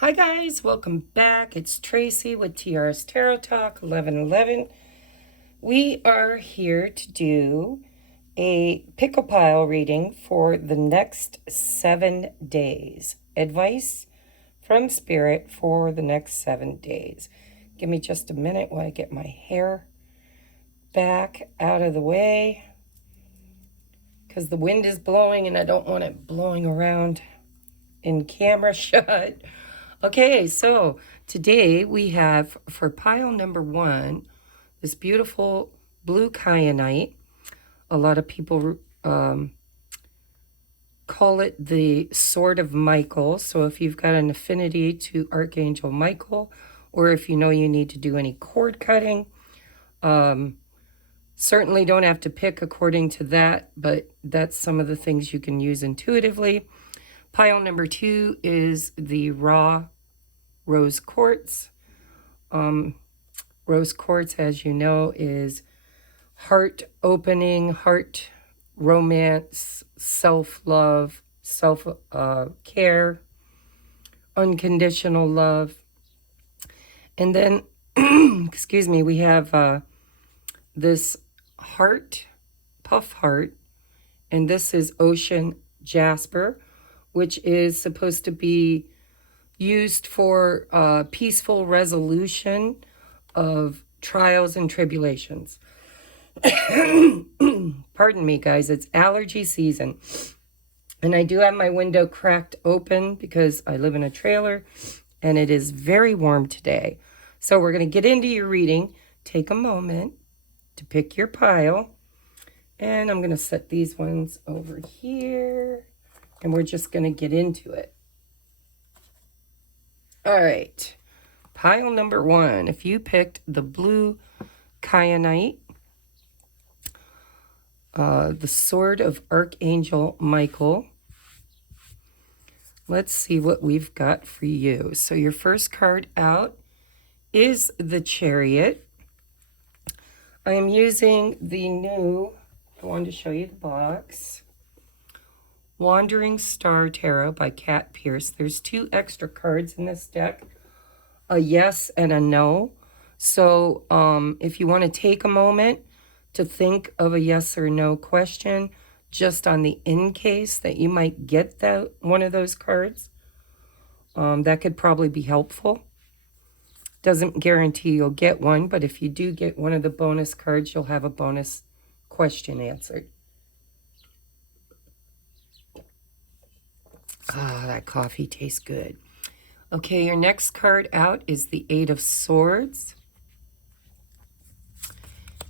Hi guys, welcome back. It's Tracy with TR's Tarot Talk 1111. We are here to do a pickle pile reading for the next 7 days. Advice from Spirit for the next 7 days. Give me just a minute while I get my hair back out of the way because the wind is blowing and I don't want it blowing around in camera shot. Okay, so today we have for pile number 1 this beautiful blue kyanite. A lot of people call it the Sword of Michael. So if you've got an affinity to Archangel Michael, or if you know you need to do any cord cutting, certainly don't have to pick according to that, but that's some of the things you can use intuitively. Pile number 2 is the raw rose quartz. Rose quartz, as you know, is heart opening, heart romance, self-love, self-care, unconditional love. And then, excuse me, we have this heart, puff heart, and this is ocean jasper, which is supposed to be used for peaceful resolution of trials and tribulations. Pardon me, guys, it's allergy season. And I do have my window cracked open because I live in a trailer and it is very warm today. So we're going to get into your reading. Take a moment to pick your pile. And I'm going to set these ones over here. And we're just going to get into it. All right. Pile number 1. If you picked the blue kyanite, the Sword of Archangel Michael, let's see what we've got for you. So your first card out is the Chariot. I am using the new, I wanted to show you the box, Wandering Star Tarot by Kat Pierce. There's 2 extra cards in this deck, a yes and a no. So if you want to take a moment to think of a yes or no question, just on the in case that you might get one of those cards, that could probably be helpful. Doesn't guarantee you'll get one, but if you do get one of the bonus cards, you'll have a bonus question answered. Ah, that coffee tastes good. Okay, your next card out is the 8 of Swords.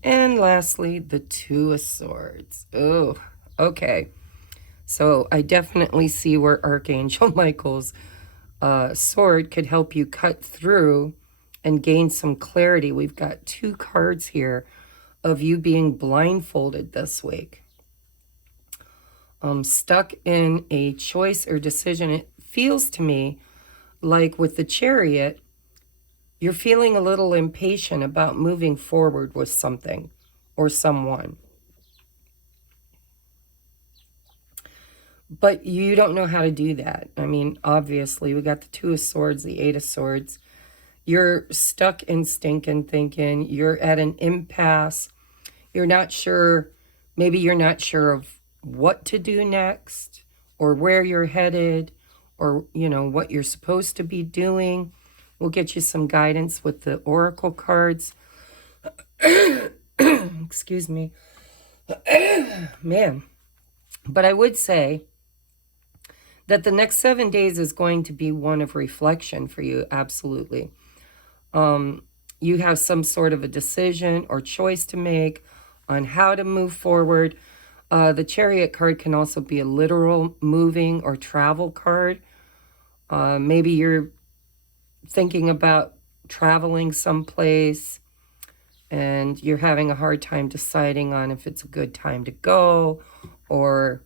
And lastly, the 2 of Swords. Oh, okay. So I definitely see where Archangel Michael's sword could help you cut through and gain some clarity. We've got 2 cards here of you being blindfolded this week. Stuck in a choice or decision. It feels to me like with the Chariot, you're feeling a little impatient about moving forward with something or someone. But you don't know how to do that. I mean, obviously, we got the 2 of Swords, the 8 of Swords. You're stuck in stinking thinking. You're at an impasse. You're not sure, maybe you're not sure of what to do next or where you're headed or, you know, what you're supposed to be doing. We'll get you some guidance with the oracle cards. Excuse me. Man. But I would say that the next 7 days is going to be one of reflection for you, absolutely. You have some sort of a decision or choice to make on how to move forward. The Chariot card can also be a literal moving or travel card. Maybe you're thinking about traveling someplace and you're having a hard time deciding on if it's a good time to go or...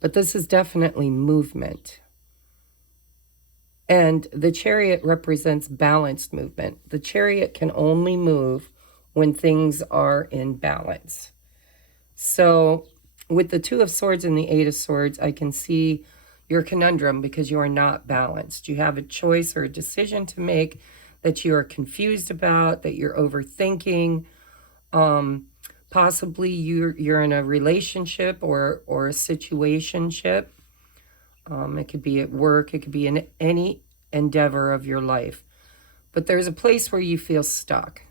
But this is definitely movement. And the Chariot represents balanced movement. The Chariot can only move when things are in balance. So with the 2 of Swords and the 8 of Swords, I can see You're a conundrum because you are not balanced. You have a choice or a decision to make that you are confused about, that you're overthinking. Possibly you're in a relationship or a situationship. It could be at work. It could be in any endeavor of your life. But there's a place where you feel stuck,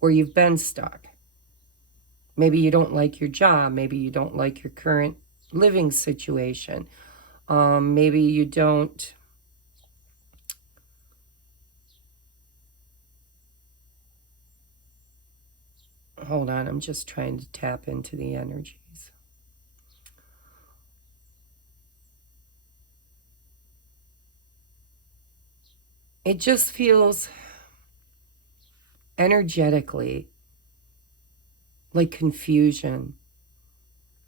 where you've been stuck. Maybe you don't like your job. Maybe you don't like your current living situation. Maybe you don't. Hold on, I'm just trying to tap into the energies. It just feels energetically like confusion.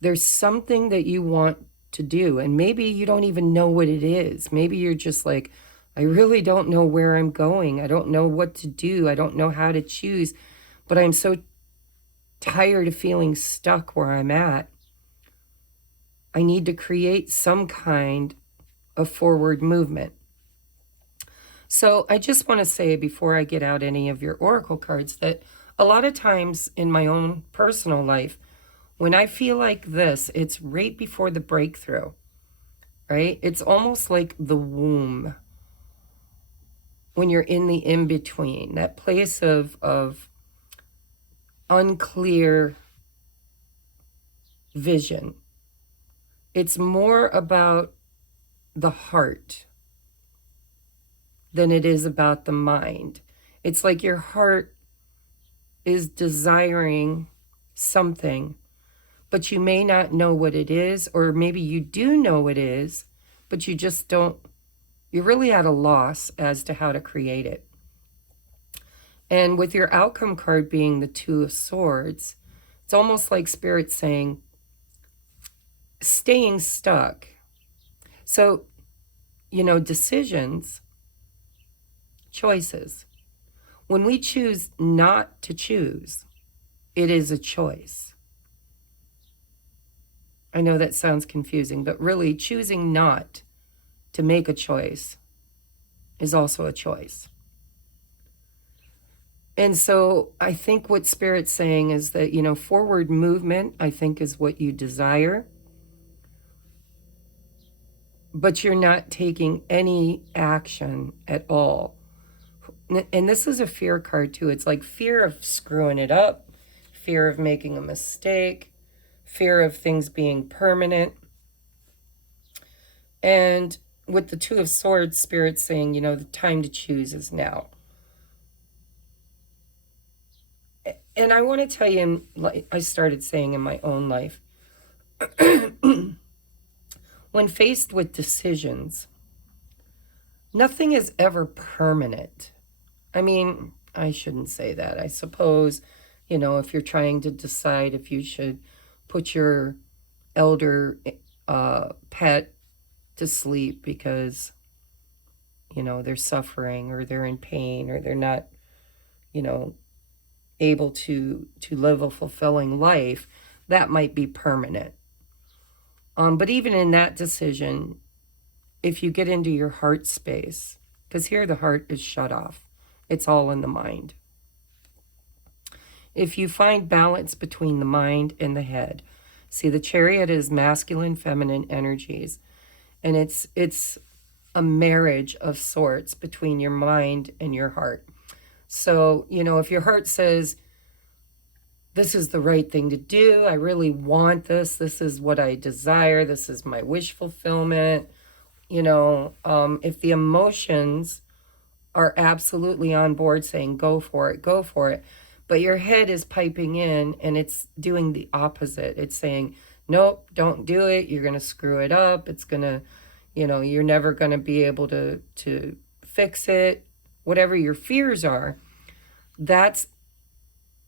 There's something that you want to do, and maybe you don't even know what it is. Maybe you're just like, I really don't know where I'm going. I don't know what to do. I don't know how to choose, but I'm so tired of feeling stuck where I'm at. I need to create some kind of forward movement. So I just want to say before I get out any of your oracle cards that a lot of times in my own personal life, when I feel like this, it's right before the breakthrough, right? It's almost like the womb when you're in the in-between, that place of unclear vision. It's more about the heart than it is about the mind. It's like your heart is desiring something, but you may not know what it is, or maybe you do know what it is, but you just don't, you're really at a loss as to how to create it. And with your outcome card being the Two of Swords, it's almost like Spirit saying, staying stuck. So, decisions, choices. When we choose not to choose, it is a choice. I know that sounds confusing, but really choosing not to make a choice is also a choice. And so I think what Spirit's saying is that, forward movement, I think, is what you desire, but you're not taking any action at all. And this is a fear card too. It's like fear of screwing it up, fear of making a mistake, fear of things being permanent. And with the Two of Swords, Spirit's saying, the time to choose is now. And I want to tell you, like I started saying in my own life, when faced with decisions, nothing is ever permanent. I mean, I shouldn't say that. I suppose, if you're trying to decide if you should put your elder pet to sleep because, they're suffering or they're in pain or they're not, able to live a fulfilling life, that might be permanent. But even in that decision, if you get into your heart space, because here the heart is shut off, it's all in the mind. If you find balance between the mind and the head, see, the Chariot is masculine, feminine energies, and it's a marriage of sorts between your mind and your heart. So, if your heart says, this is the right thing to do, I really want this, this is what I desire, this is my wish fulfillment, if the emotions are absolutely on board saying, go for it, but your head is piping in and it's doing the opposite. It's saying, nope, don't do it, you're going to screw it up, it's going to, you're never going to be able to fix it, whatever your fears are. That's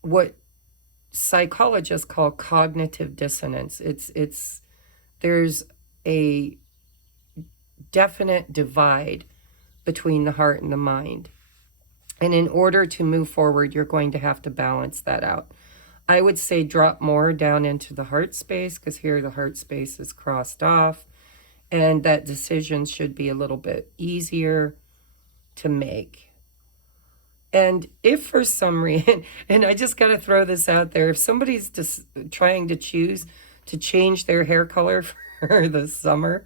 what psychologists call cognitive dissonance. There's a definite divide between the heart and the mind. And in order to move forward, you're going to have to balance that out. I would say drop more down into the heart space, because here the heart space is crossed off. and that decision should be a little bit easier to make. And if for some reason, and I just got to throw this out there, if somebody's just trying to choose to change their hair color for the summer,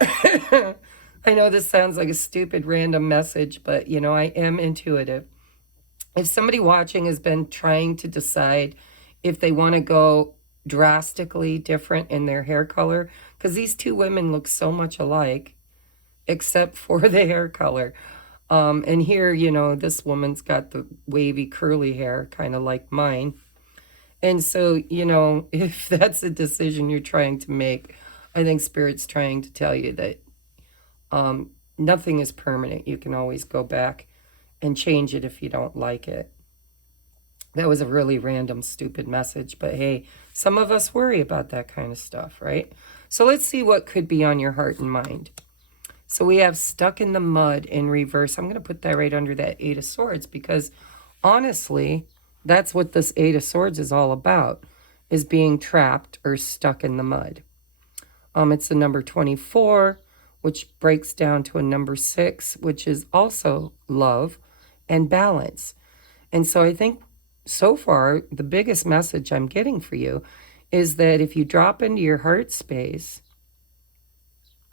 I know this sounds like a stupid random message, but you know, I am intuitive. If somebody watching has been trying to decide if they want to go drastically different in their hair color, because these two women look so much alike, except for the hair color. And here, you know, this woman's got the wavy curly hair, kind of like mine. And so, you know, if that's a decision you're trying to make, I think Spirit's trying to tell you that nothing is permanent. You can always go back and change it if you don't like it. That was a really random, stupid message, but hey, some of us worry about that kind of stuff, right? So let's see what could be on your heart and mind. So we have stuck in the mud in reverse. I'm going to put that right under that Eight of Swords because honestly, that's what this Eight of Swords is all about, is being trapped or stuck in the mud. It's the number 24, which breaks down to a number 6, which is also love and balance. And so I think so far, the biggest message I'm getting for you is that if you drop into your heart space,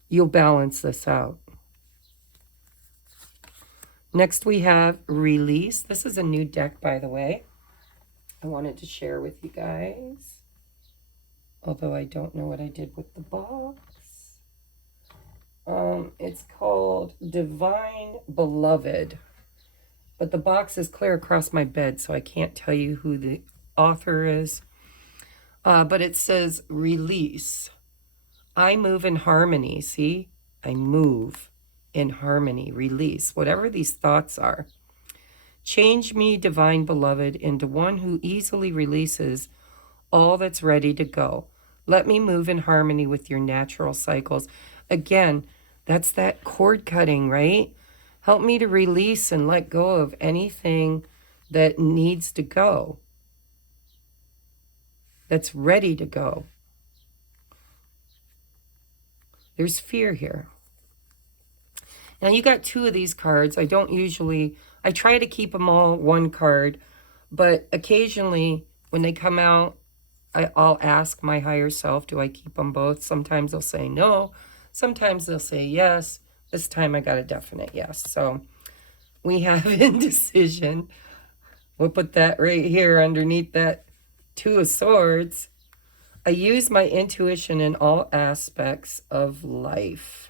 you'll balance this out. Next, we have release. This is a new deck, by the way. I wanted to share with you guys, although I don't know what I did with the box. It's called Divine Beloved, but the box is clear across my bed, so I can't tell you who the author is. But it says release. I move in harmony. See, I move in harmony, release, whatever these thoughts are. Change me, Divine Beloved, into one who easily releases all that's ready to go. Let me move in harmony with your natural cycles. Again, that's that cord cutting, right? Help me to release and let go of anything that needs to go, that's ready to go. There's fear here. Now you got two of these cards. I try to keep them all one card, but occasionally when they come out, I'll ask my higher self, do I keep them both? Sometimes they'll say no. Sometimes they'll say yes. This time I got a definite yes. So we have indecision. We'll put that right here underneath that Two of Swords. I use my intuition in all aspects of life.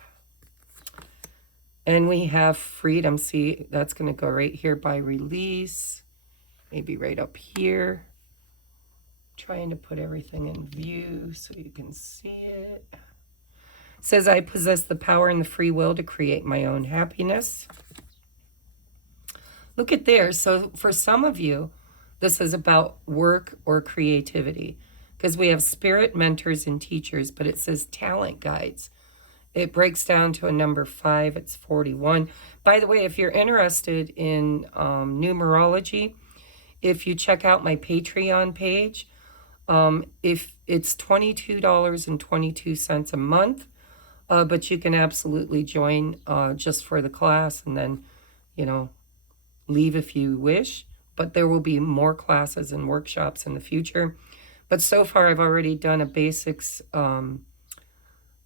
And we have freedom. See, that's going to go right here by release. Maybe right up here. Trying to put everything in view so you can see it. It says, I possess the power and the free will to create my own happiness. Look at there. So for some of you, this is about work or creativity. Because we have spirit mentors and teachers, but it says talent guides. It breaks down to a number 5. It's 41. By the way, if you're interested in numerology, if you check out my Patreon page, if it's $22.22 a month, but you can absolutely join just for the class and then, you know, leave if you wish. But there will be more classes and workshops in the future. But so far, I've already done a basics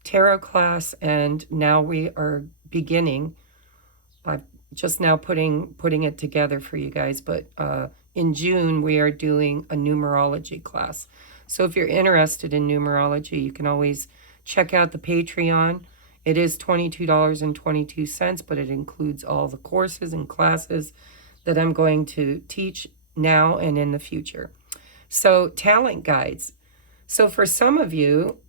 tarot class, and now we are beginning. I'm just now putting it together for you guys. But in June, we are doing a numerology class. So if you're interested in numerology, you can always check out the Patreon. It is $22.22, but it includes all the courses and classes that I'm going to teach now and in the future. So talent guides. So for some of you,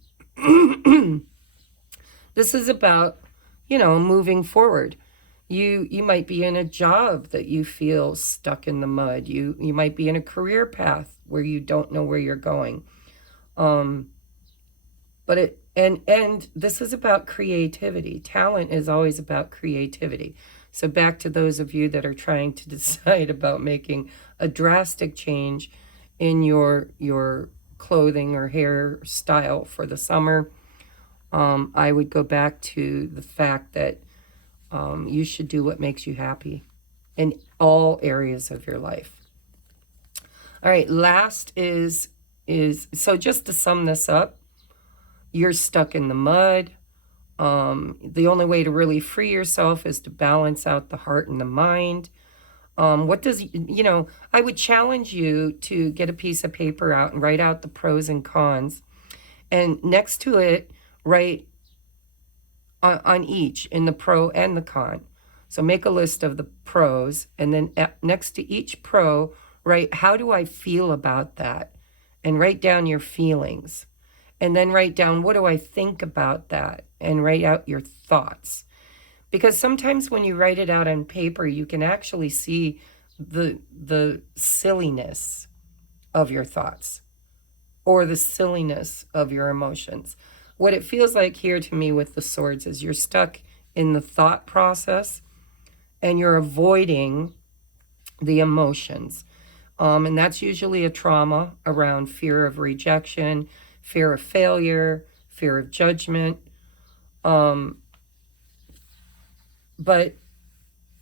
this is about, you know, moving forward. You might be in a job that you feel stuck in the mud. You might be in a career path where you don't know where you're going. But this is about creativity. Talent is always about creativity. So back to those of you that are trying to decide about making a drastic change in your clothing or hairstyle for the summer. I would go back to the fact that you should do what makes you happy in all areas of your life. All right, last is so just to sum this up, you're stuck in the mud. The only way to really free yourself is to balance out the heart and the mind. What does, I would challenge you to get a piece of paper out and write out the pros and cons. And next to it, write on each, in the pro and the con. So make a list of the pros, and then next to each pro, write, how do I feel about that? And write down your feelings. And then write down, what do I think about that? And write out your thoughts. Because sometimes when you write it out on paper, you can actually see the silliness of your thoughts or the silliness of your emotions. What it feels like here to me with the swords is you're stuck in the thought process and you're avoiding the emotions. And that's usually a trauma around fear of rejection, fear of failure, fear of judgment. But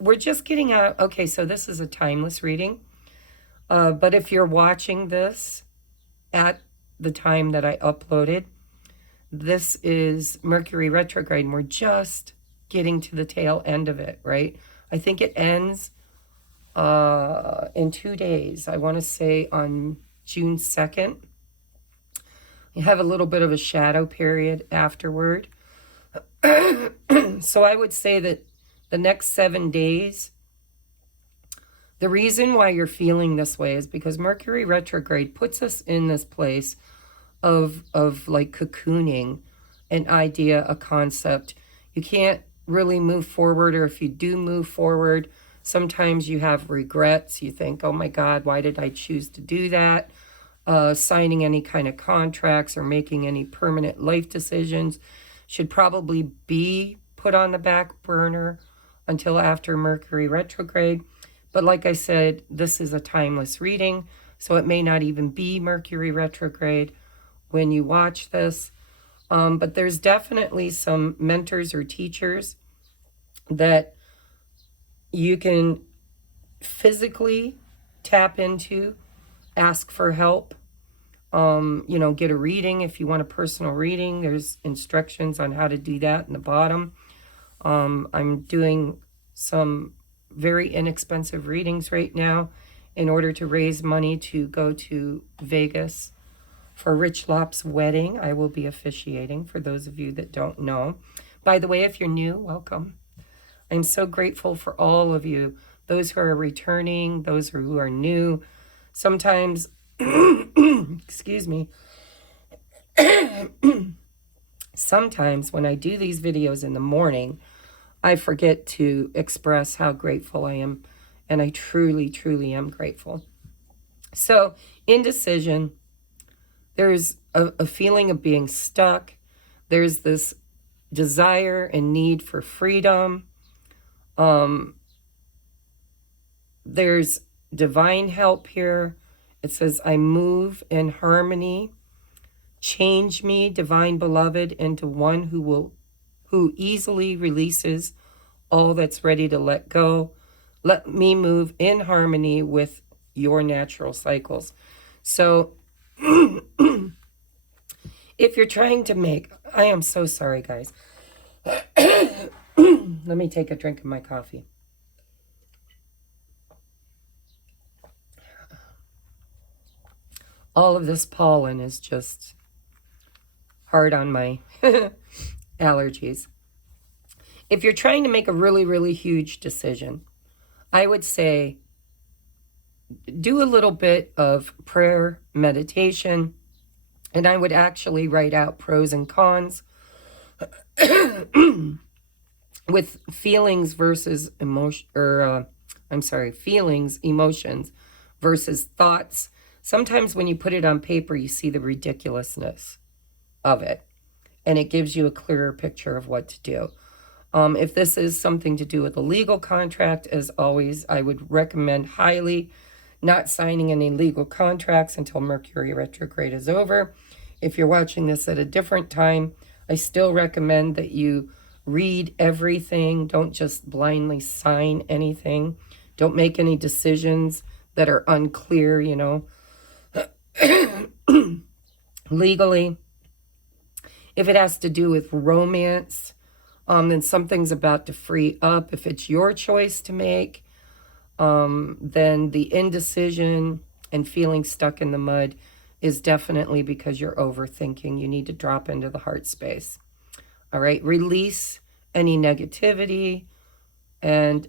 we're just getting out. Okay, so this is a timeless reading. But if you're watching this at the time that I uploaded, this is Mercury retrograde, and we're just getting to the tail end of it, right? I think it ends in 2 days. I want to say on June 2nd. You have a little bit of a shadow period afterward. So I would say that the next 7 days, the reason why you're feeling this way is because Mercury retrograde puts us in this place of like cocooning an idea, a concept. You can't really move forward, or if you do move forward, sometimes you have regrets. You think, oh my God, why did I choose to do that? Signing any kind of contracts or making any permanent life decisions should probably be put on the back burner until after Mercury retrograde. But like I said, this is a timeless reading, so it may not even be Mercury retrograde when you watch this. But there's definitely some mentors or teachers that you can physically tap into, ask for help, get a reading. If you want a personal reading, there's instructions on how to do that in the bottom. I'm doing some very inexpensive readings right now in order to raise money to go to Vegas for Rich Lop's wedding. I will be officiating, for those of you that don't know. By the way, if you're new, welcome. I'm so grateful for all of you, those who are returning, those who are new. Sometimes, excuse me, sometimes when I do these videos in the morning, I forget to express how grateful I am, and I truly, truly am grateful. So, indecision, there's a feeling of being stuck. There's this desire and need for freedom. There's divine help here. It says, I move in harmony. Change me, divine beloved, into one who easily releases all that's ready to let go. Let me move in harmony with your natural cycles. So if you're trying to make, I am so sorry, guys. Let me take a drink of my coffee. All of this pollen is just hard on my allergies. If you're trying to make a really, really huge decision, I would say do a little bit of prayer, meditation, and I would actually write out pros and cons with feelings versus feelings, emotions versus thoughts. Sometimes when you put it on paper, you see the ridiculousness of it, and it gives you a clearer picture of what to do. If this is something to do with a legal contract, as always, I would recommend highly not signing any legal contracts until Mercury retrograde is over. If you're watching this at a different time, I still recommend that you read everything. Don't just blindly sign anything. Don't make any decisions that are unclear, you know, legally. If it has to do with romance, then something's about to free up. If it's your choice to make, then the indecision and feeling stuck in the mud is definitely because you're overthinking. You need to drop into the heart space. All right, release any negativity. And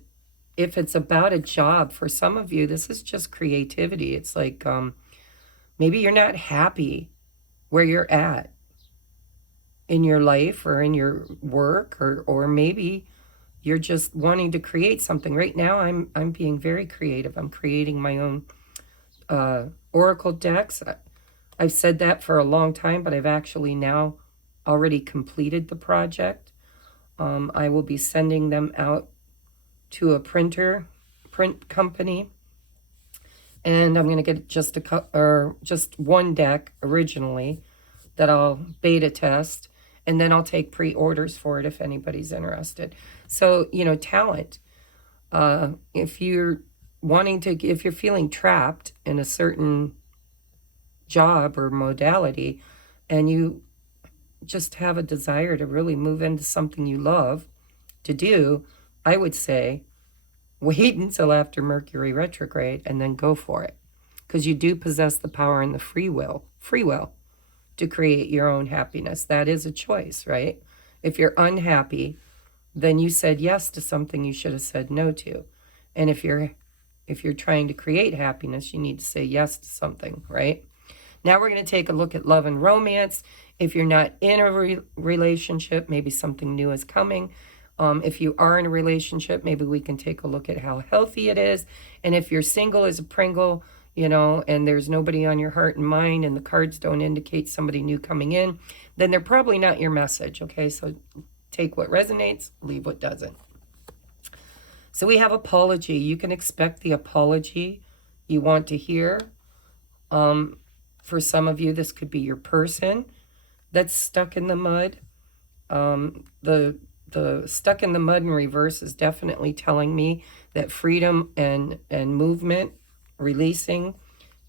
if it's about a job, for some of you, this is just creativity. It's like maybe you're not happy where you're at in your life or in your work, or maybe you're just wanting to create something. Right now, I'm being very creative. I'm creating my own oracle decks. I've said that for a long time, but I've actually now already completed the project. I will be sending them out to a print company, and I'm going to get just just one deck originally that I'll beta test, and then I'll take pre-orders for it if anybody's interested. So, you know, talent. If you're if you're feeling trapped in a certain job or modality, and you just have a desire to really move into something you love to do, I would say wait until after Mercury retrograde and then go for it, because you do possess the power and the free will to create your own happiness. That is a choice, right? If you're unhappy, then you said yes to something you should have said no to. And if you're trying to create happiness, you need to say yes to something, right? Now we're going to take a look at love and romance. If you're not in a relationship, maybe something new is coming. If you are in a relationship, maybe we can take a look at how healthy it is. And if you're single as a Pringle, you know, and there's nobody on your heart and mind, and the cards don't indicate somebody new coming in, then they're probably not your message, okay? So take what resonates, leave what doesn't. So we have apology. You can expect the apology you want to hear. For some of you, this could be your person that's stuck in the mud. The stuck in the mud in reverse is definitely telling me that freedom and movement, releasing,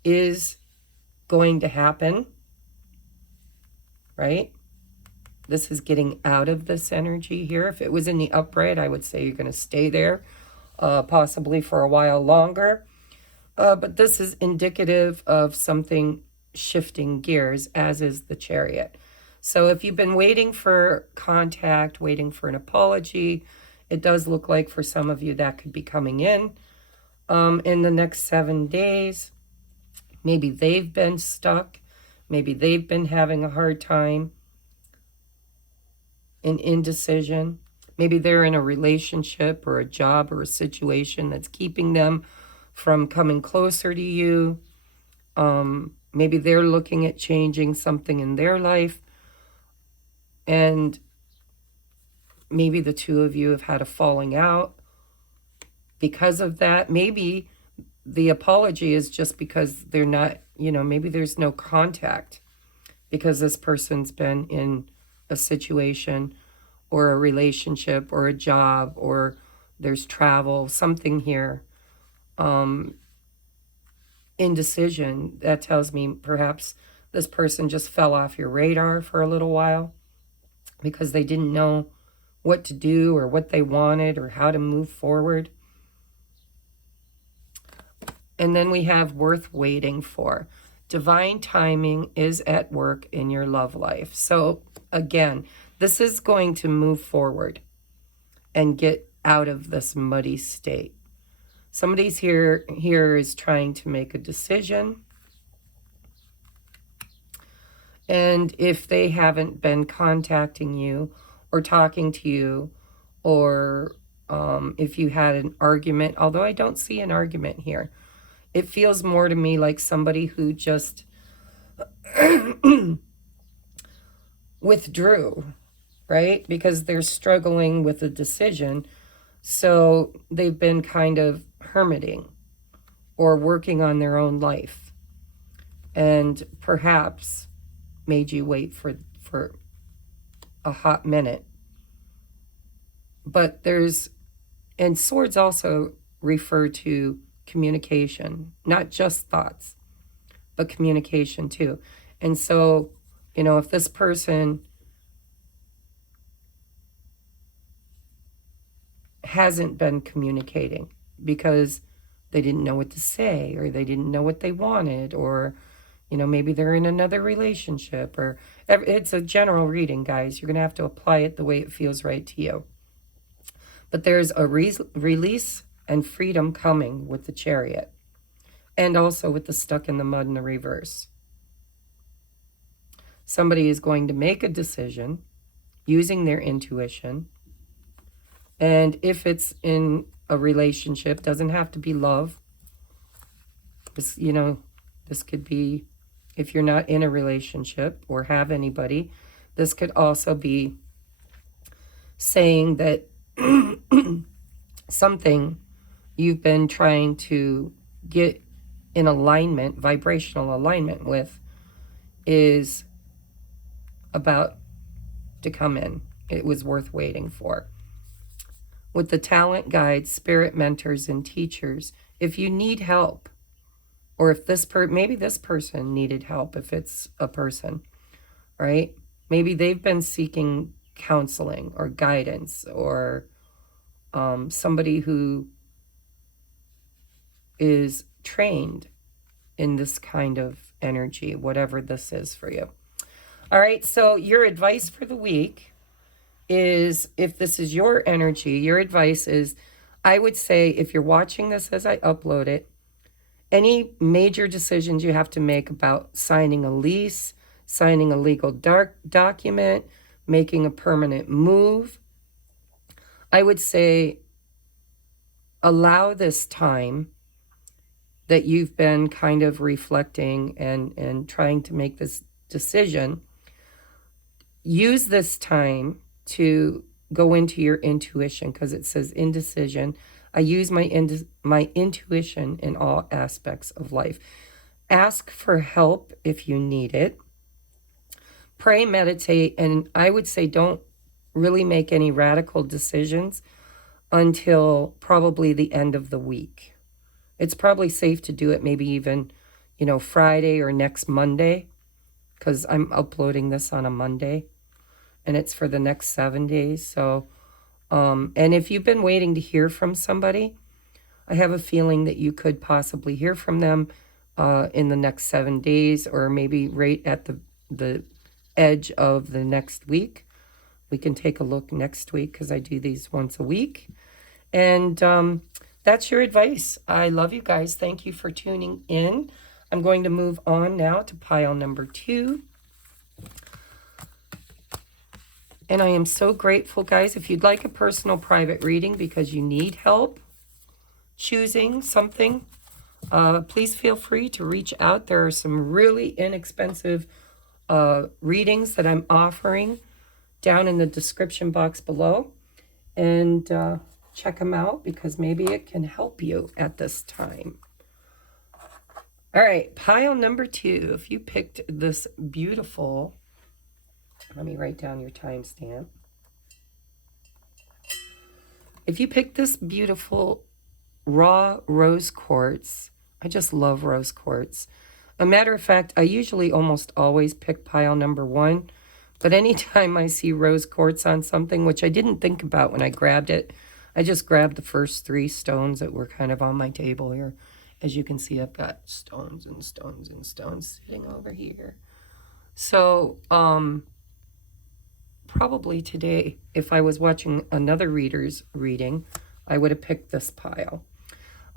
is going to happen, right? This is getting out of this energy here. If it was in the upright, I would say you're going to stay there, possibly for a while longer. But this is indicative of something shifting gears, as is the Chariot. So if you've been waiting for contact, waiting for an apology, it does look like for some of you that could be coming in the next 7 days. Maybe they've been stuck. Maybe they've been having a hard time in indecision. Maybe they're in a relationship or a job or a situation that's keeping them from coming closer to you. Maybe they're looking at changing something in their life. And maybe the two of you have had a falling out because of that. Maybe the apology is just because they're not, you know, maybe there's no contact because this person's been in a situation or a relationship or a job, or there's travel, something here. Indecision, that tells me perhaps this person just fell off your radar for a little while because they didn't know what to do or what they wanted or how to move forward. And then we have worth waiting for. Divine timing is at work in your love life. So again, this is going to move forward and get out of this muddy state. Somebody's here is trying to make a decision. And if they haven't been contacting you or talking to you, or if you had an argument, although I don't see an argument here, it feels more to me like somebody who just withdrew, right? Because they're struggling with a decision. So they've been kind of hermiting or working on their own life, and perhaps made you wait for a hot minute. But and swords also refer to communication, not just thoughts, but communication too. And so, if this person hasn't been communicating because they didn't know what to say, or they didn't know what they wanted, or maybe they're in another relationship, or it's a general reading, guys. You're going to have to apply it the way it feels right to you. But there's a release and freedom coming with the Chariot, and also with the Stuck in the Mud in the reverse. Somebody is going to make a decision using their intuition. And if it's in a relationship, doesn't have to be love. This, this could be, if you're not in a relationship or have anybody, this could also be saying that something you've been trying to get in alignment, vibrational alignment with, is about to come in. It was worth waiting for. With the talent guides, spirit mentors, and teachers, if you need help, or if maybe this person needed help, if it's a person, right? Maybe they've been seeking counseling or guidance, or somebody who is trained in this kind of energy, whatever this is for you. All right, so your advice for the week is, if this is your energy, your advice is, I would say, if you're watching this as I upload it, any major decisions you have to make about signing a lease, signing a legal document, making a permanent move, I would say allow this time that you've been kind of reflecting and trying to make this decision. Use this time to go into your intuition, because it says indecision. I use my intuition in all aspects of life. Ask for help if you need it. Pray, meditate, and I would say don't really make any radical decisions until probably the end of the week. It's probably safe to do it maybe even, Friday or next Monday, because I'm uploading this on a Monday, and it's for the next 7 days. So, and if you've been waiting to hear from somebody, I have a feeling that you could possibly hear from them in the next 7 days, or maybe right at the edge of the next week. We can take a look next week, because I do these once a week. And that's your advice. I love you guys. Thank you for tuning in. I'm going to move on now to pile number 2. And I am so grateful, guys. If you'd like a personal private reading because you need help choosing something, please feel free to reach out. There are some really inexpensive readings that I'm offering down in the description box below. And check them out, because maybe it can help you at this time. All right, pile number 2. If you picked this beautiful, let me write down your timestamp. If you picked this beautiful raw rose quartz, I just love rose quartz. A matter of fact, I usually almost always pick pile number 1, but anytime I see rose quartz on something, which I didn't think about when I grabbed it, I just grabbed the first 3 stones that were kind of on my table here. As you can see, I've got stones and stones and stones sitting over here. So, probably today, if I was watching another reader's reading, I would have picked this pile.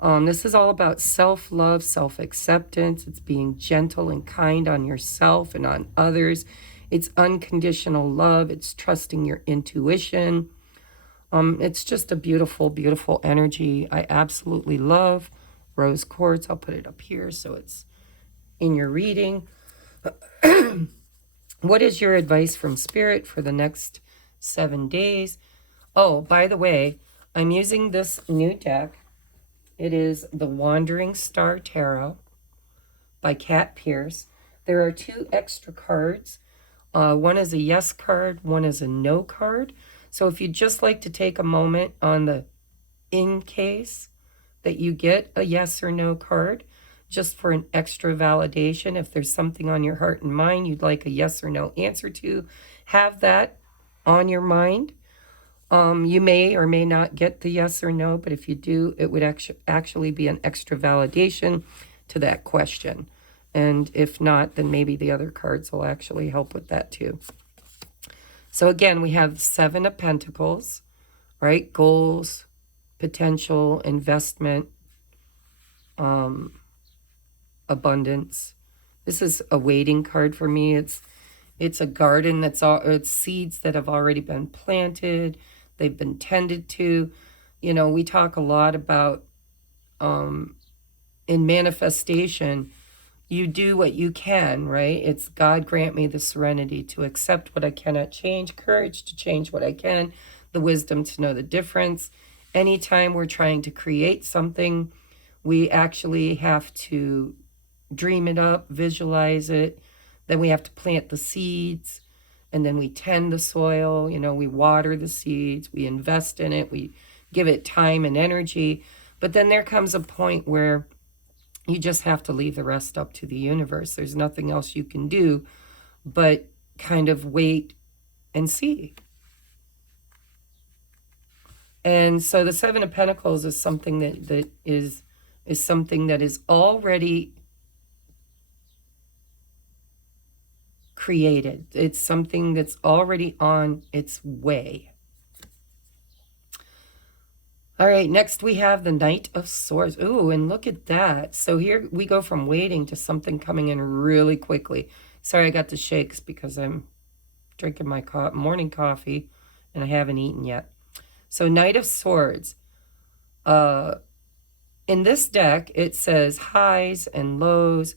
This is all about self-love, self-acceptance. It's being gentle and kind on yourself and on others. It's unconditional love. It's trusting your intuition. It's just a beautiful, beautiful energy. I absolutely love rose quartz. I'll put it up here so it's in your reading. What is your advice from Spirit for the next 7 days? Oh, by the way, I'm using this new deck. It is the Wandering Star Tarot by Kat Pierce. There are 2 extra cards One is a yes card, one is a no card. So if you'd just like to take a moment on the in case that you get a yes or no card, just for an extra validation, if there's something on your heart and mind you'd like a yes or no answer to, have that on your mind. You may or may not get the yes or no, but if you do, it would actually be an extra validation to that question. And if not, then maybe the other cards will actually help with that too. So again, we have 7 of Pentacles, right? Goals, potential, investment, abundance. This is a waiting card for me. It's a garden it's seeds that have already been planted. They've been tended to. You know, we talk a lot about in manifestation, you do what you can, right? It's God grant me the serenity to accept what I cannot change, courage to change what I can, the wisdom to know the difference. Anytime we're trying to create something, we actually have to dream it up, visualize it. Then we have to plant the seeds, and then we tend the soil. You know, we water the seeds, we invest in it, we give it time and energy. But then there comes a point where you just have to leave the rest up to the universe. There's nothing else you can do but kind of wait and see. And so the 7 of Pentacles is something that is something that is already created. It's something that's already on its way. All right, next we have the Knight of Swords. Ooh, and look at that. So here we go from waiting to something coming in really quickly. Sorry, I got the shakes because I'm drinking my morning coffee and I haven't eaten yet. So Knight of Swords. In this deck, it says highs and lows,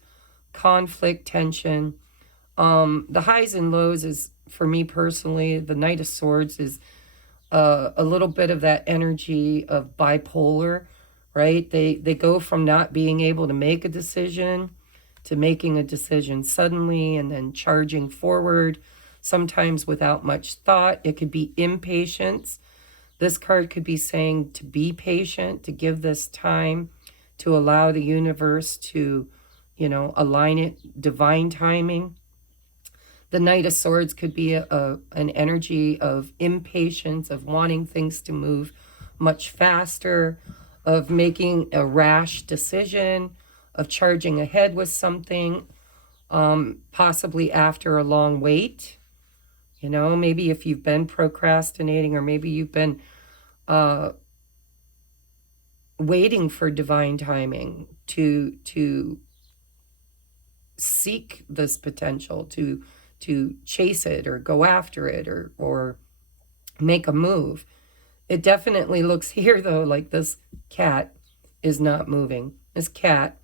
conflict, tension. The highs and lows is, for me personally, the Knight of Swords is a little bit of that energy of bipolar, right? They go from not being able to make a decision to making a decision suddenly and then charging forward, sometimes without much thought. It could be impatience. This card could be saying to be patient, to give this time, to allow the universe to, you know, align it, divine timing. The Knight of Swords could be an energy of impatience, of wanting things to move much faster, of making a rash decision, of charging ahead with something, possibly after a long wait. You know, maybe if you've been procrastinating, or maybe you've been waiting for divine timing to seek this potential, to chase it or go after it or make a move. It definitely looks here, though, like this cat is not moving. This cat,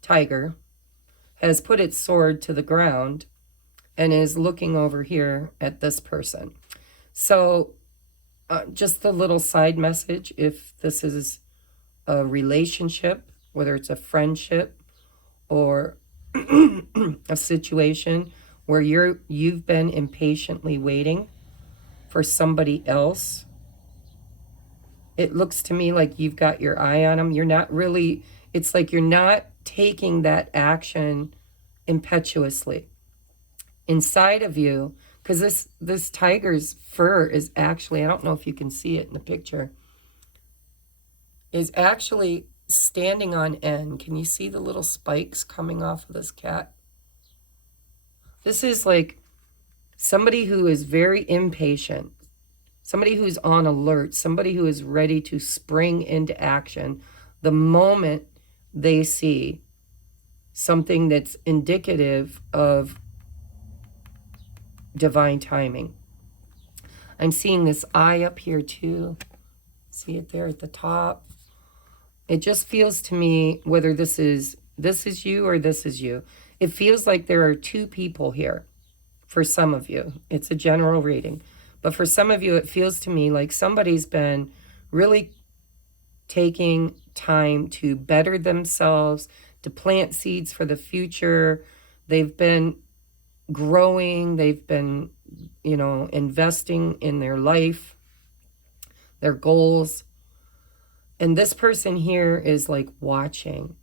tiger, has put its sword to the ground and is looking over here at this person. So just a little side message, if this is a relationship, whether it's a friendship or a situation where you've been impatiently waiting for somebody else, it looks to me like you've got your eye on them. You're not really, it's like you're not taking that action impetuously. Inside of you, because this tiger's fur is actually, I don't know if you can see it in the picture, is actually standing on end. Can you see the little spikes coming off of this cat? This is like somebody who is very impatient, somebody who's on alert, somebody who is ready to spring into action the moment they see something that's indicative of divine timing. I'm seeing this eye up here too. See it there at the top? It just feels to me, whether this is you or this is you, it feels like there are 2 people here. For some of you, it's a general reading. But for some of you, it feels to me like somebody's been really taking time to better themselves, to plant seeds for the future. They've been growing. They've been, you know, investing in their life, their goals. And this person here is like watching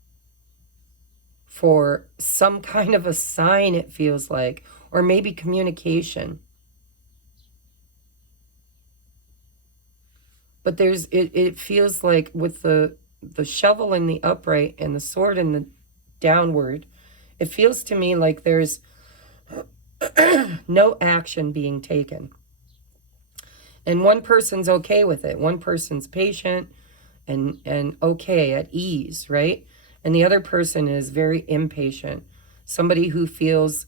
for some kind of a sign, it feels like, or maybe communication. But it feels like with the shovel in the upright and the sword in the downward, it feels to me like there's no action being taken. And one person's okay with it. One person's patient and okay, at ease, right? And the other person is very impatient. Somebody who feels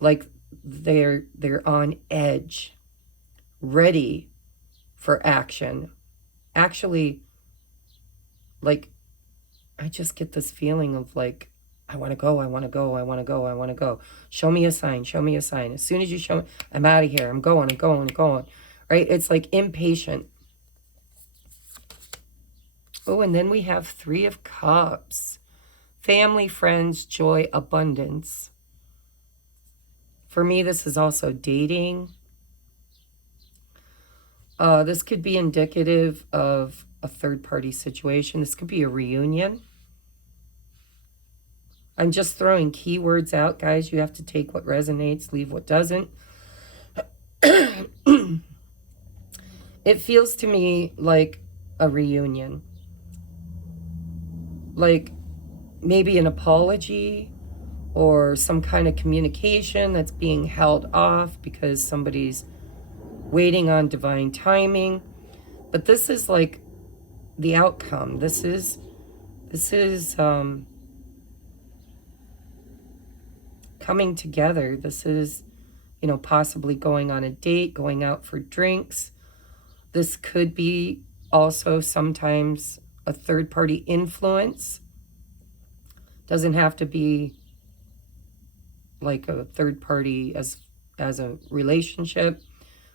like they're on edge, ready for action. Actually, like, I just get this feeling of like, I want to go, I want to go, I want to go, I want to go. Show me a sign, show me a sign. As soon as you show me, I'm out of here. I'm going, I'm going, I'm going. Right? It's like impatient. Oh, and then we have 3 of Cups. Family, friends, joy, abundance. For me, this is also dating. This could be indicative of a third-party situation. This could be a reunion. I'm just throwing keywords out, guys. You have to take what resonates, leave what doesn't. It feels to me like a reunion. Like maybe an apology or some kind of communication that's being held off because somebody's waiting on divine timing. But this is like the outcome. This is coming together. This is, you know, possibly going on a date, going out for drinks. This could be also sometimes a third-party influence. Doesn't have to be like a third party as a relationship,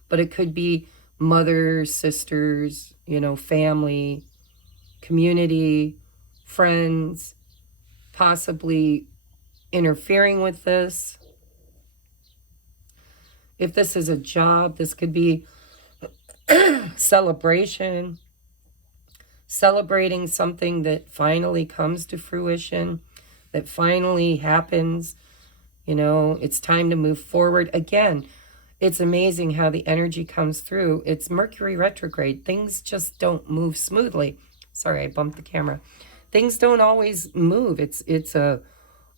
but it could be mothers, sisters, you know, family, community, friends, possibly interfering with this. If this is a job, this could be celebration, celebrating something that finally comes to fruition, that finally happens. You know, it's time to move forward. Again, it's amazing how the energy comes through. It's Mercury retrograde. Things just don't move smoothly. Sorry, I bumped the camera. Things don't always move. It's a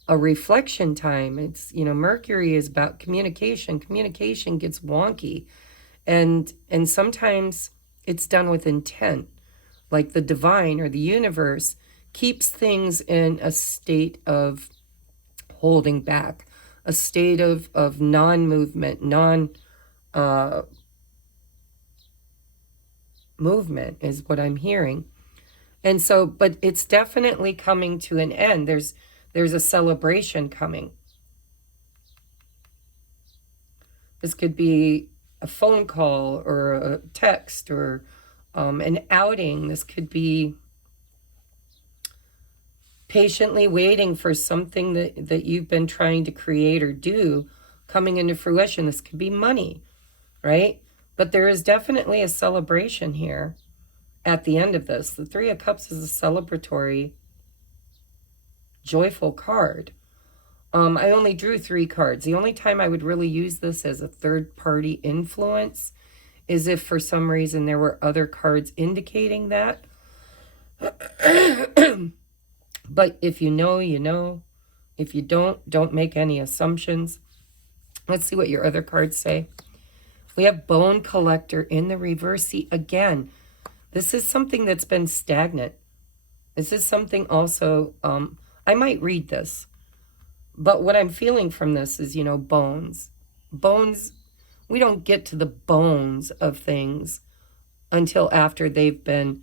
reflection time. It's, you know, Mercury is about communication. Communication gets wonky. And sometimes it's done with intent. Like the divine or the universe keeps things in a state of holding back, a state of non-movement, movement is what I'm hearing. And so, but it's definitely coming to an end. There's a celebration coming. This could be a phone call or a text or an outing. This could be patiently waiting for something that you've been trying to create or do coming into fruition. This could be money, right? But there is definitely a celebration here at the end of this. The 3 of Cups is a celebratory, joyful card. I only drew 3 cards. The only time I would really use this as a third-party influence is if for some reason there were other cards indicating that. But if you know, you know. If you don't make any assumptions. Let's see what your other cards say. We have Bone Collector in the reverse. See, again, this is something that's been stagnant. This is something also, I might read this. But what I'm feeling from this is, you know, bones. Bones, we don't get to the bones of things until after they've been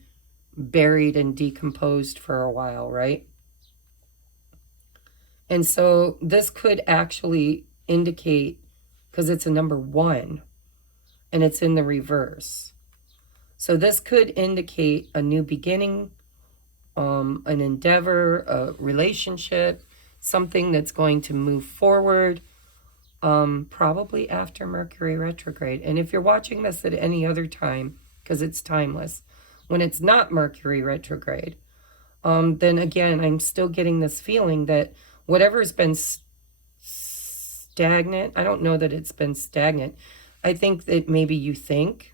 buried and decomposed for a while, right? And so this could actually indicate, because it's a number 1, and it's in the reverse. So this could indicate a new beginning, an endeavor, a relationship, something that's going to move forward. probably after Mercury retrograde. And if you're watching this at any other time, because it's timeless, when it's not Mercury retrograde, then again, I'm still getting this feeling that whatever's been stagnant, I don't know that it's been stagnant. I think that maybe you think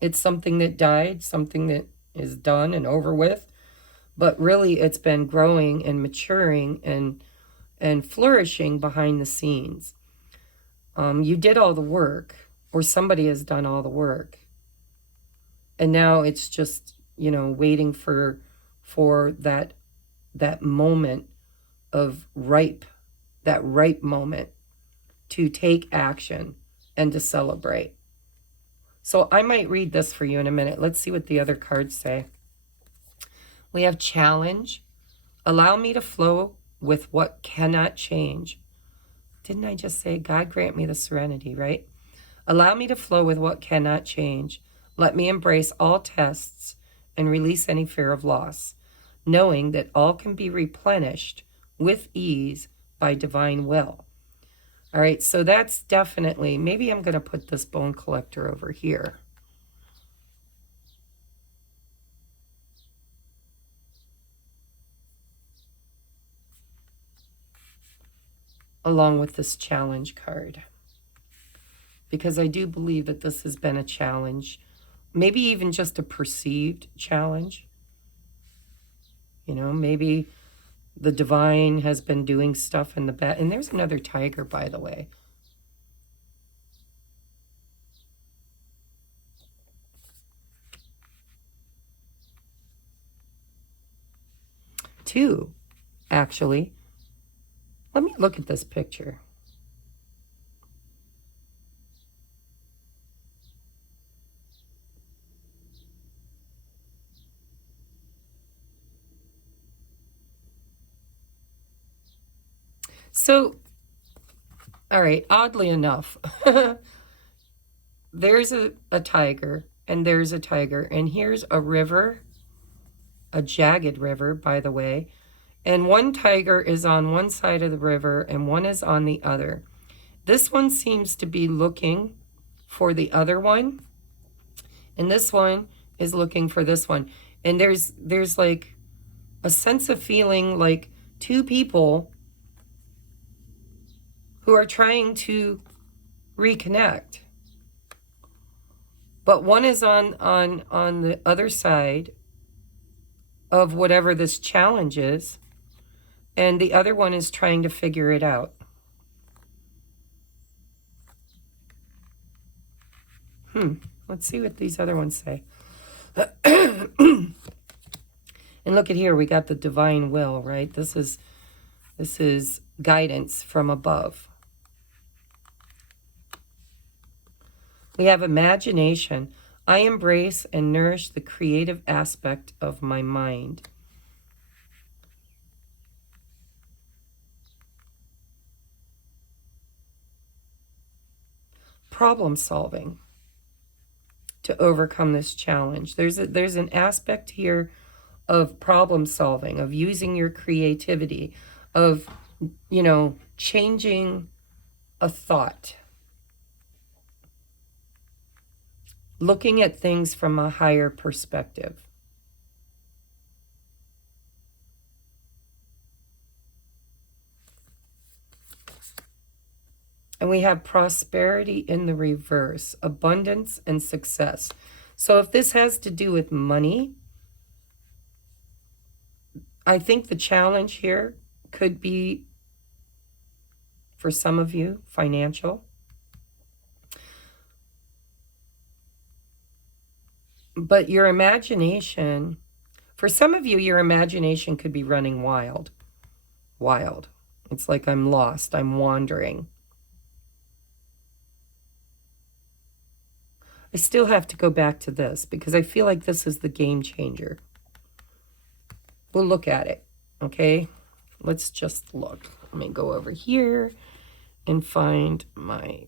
it's something that died, something that is done and over with, but really it's been growing and maturing and flourishing behind the scenes. You did all the work, or somebody has done all the work, and now it's just, you know, waiting for that moment of that ripe moment to take action and to celebrate. So I might read this for you in a minute. Let's see what the other cards say. We have challenge. Allow me to flow with what cannot change. Didn't I just say, God grant me the serenity, right? Allow me to flow with what cannot change. Let me embrace all tests and release any fear of loss, knowing that all can be replenished with ease by divine will. All right, so that's definitely, maybe I'm going to put this bone collector over here. Along with this challenge card. Because I do believe that this has been a challenge, maybe even just a perceived challenge. You know, maybe the divine has been doing stuff in the back. And there's another tiger, by the way. Two, actually. Let me look at this picture. So, all right, oddly enough, there's a tiger, and there's a tiger, and here's a river, a jagged river, by the way, and one tiger is on one side of the river, and one is on the other. This one seems to be looking for the other one, and this one is looking for this one. And there's like a sense of feeling like two people who are trying to reconnect. But one is on the other side of whatever this challenge is, and the other one is trying to figure it out. Let's see what these other ones say. And look at here, we got the divine will, right? This is guidance from above. We have imagination. I embrace and nourish the creative aspect of my mind. Problem solving to overcome this challenge. There's an aspect here of problem solving, of using your creativity, of, you know, changing a thought. Looking at things from a higher perspective. And we have prosperity in the reverse, abundance and success. So if this has to do with money, I think the challenge here could be, for some of you, financial. But your imagination, for some of you, your imagination could be running wild. Wild. It's like I'm lost, I'm wandering. I still have to go back to this because I feel like this is the game changer. We'll look at it, okay? Let's just look. Let me go over here and find my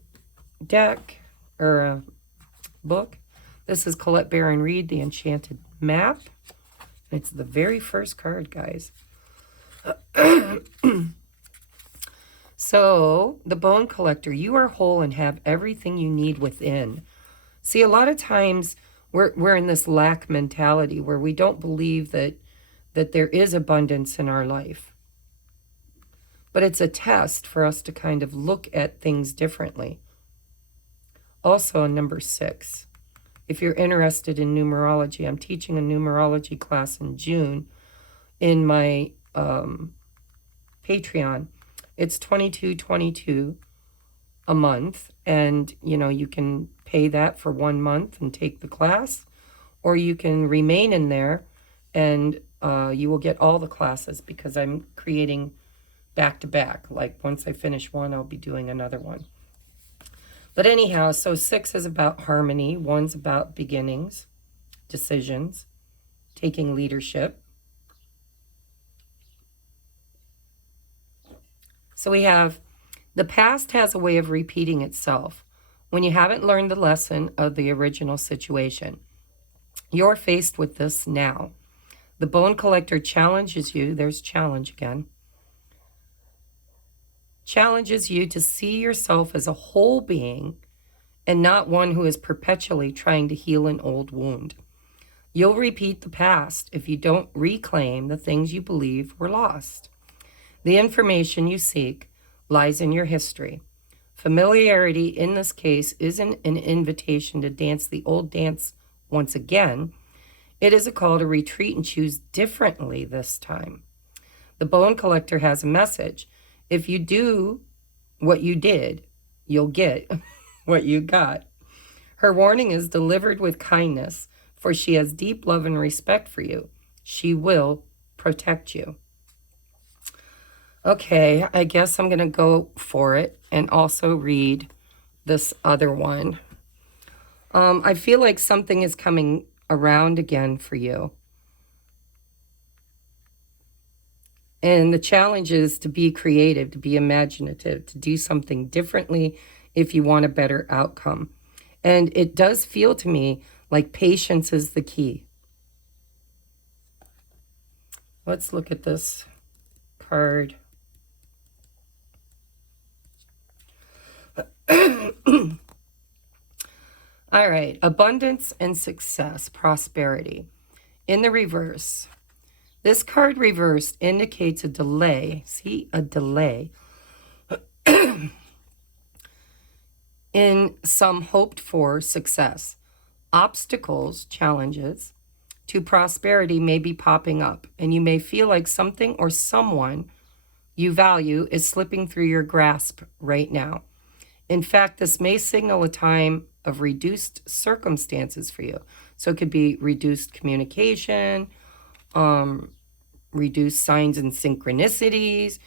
deck or book. This is Colette Baron Reid, The Enchanted Map. It's the very first card, guys. So, the bone collector, you are whole and have everything you need within. See, a lot of times we're in this lack mentality where we don't believe that there is abundance in our life. But it's a test for us to kind of look at things differently. Also, number 6, if you're interested in numerology, I'm teaching a numerology class in June in my Patreon. It's $22.22 a month, and you can pay that for 1 month and take the class, or you can remain in there and you will get all the classes, because I'm creating back to back. Like once I finish one, I'll be doing another one. But anyhow, so 6 is about harmony, 1's about beginnings, decisions, taking leadership. So we have, the past has a way of repeating itself when you haven't learned the lesson of the original situation. You're faced with this now. The bone collector challenges you, there's challenge again, challenges you to see yourself as a whole being and not one who is perpetually trying to heal an old wound. You'll repeat the past if you don't reclaim the things you believe were lost. The information you seek lies in your history. Familiarity in this case isn't an invitation to dance the old dance once again. It is a call to retreat and choose differently this time. The bone collector has a message. If you do what you did, you'll get what you got. Her warning is delivered with kindness, for she has deep love and respect for you. She will protect you. Okay, I guess I'm going to go for it and also read this other one. I feel like something is coming around again for you. And the challenge is to be creative, to be imaginative, to do something differently if you want a better outcome. And it does feel to me like patience is the key. Let's look at this card. All right, abundance and success, prosperity. In the reverse, this card reversed indicates a delay. See, a delay in some hoped for success. Obstacles, challenges to prosperity may be popping up, and you may feel like something or someone you value is slipping through your grasp right now. In fact, this may signal a time of reduced circumstances for you. So it could be reduced communication, reduced signs and synchronicities.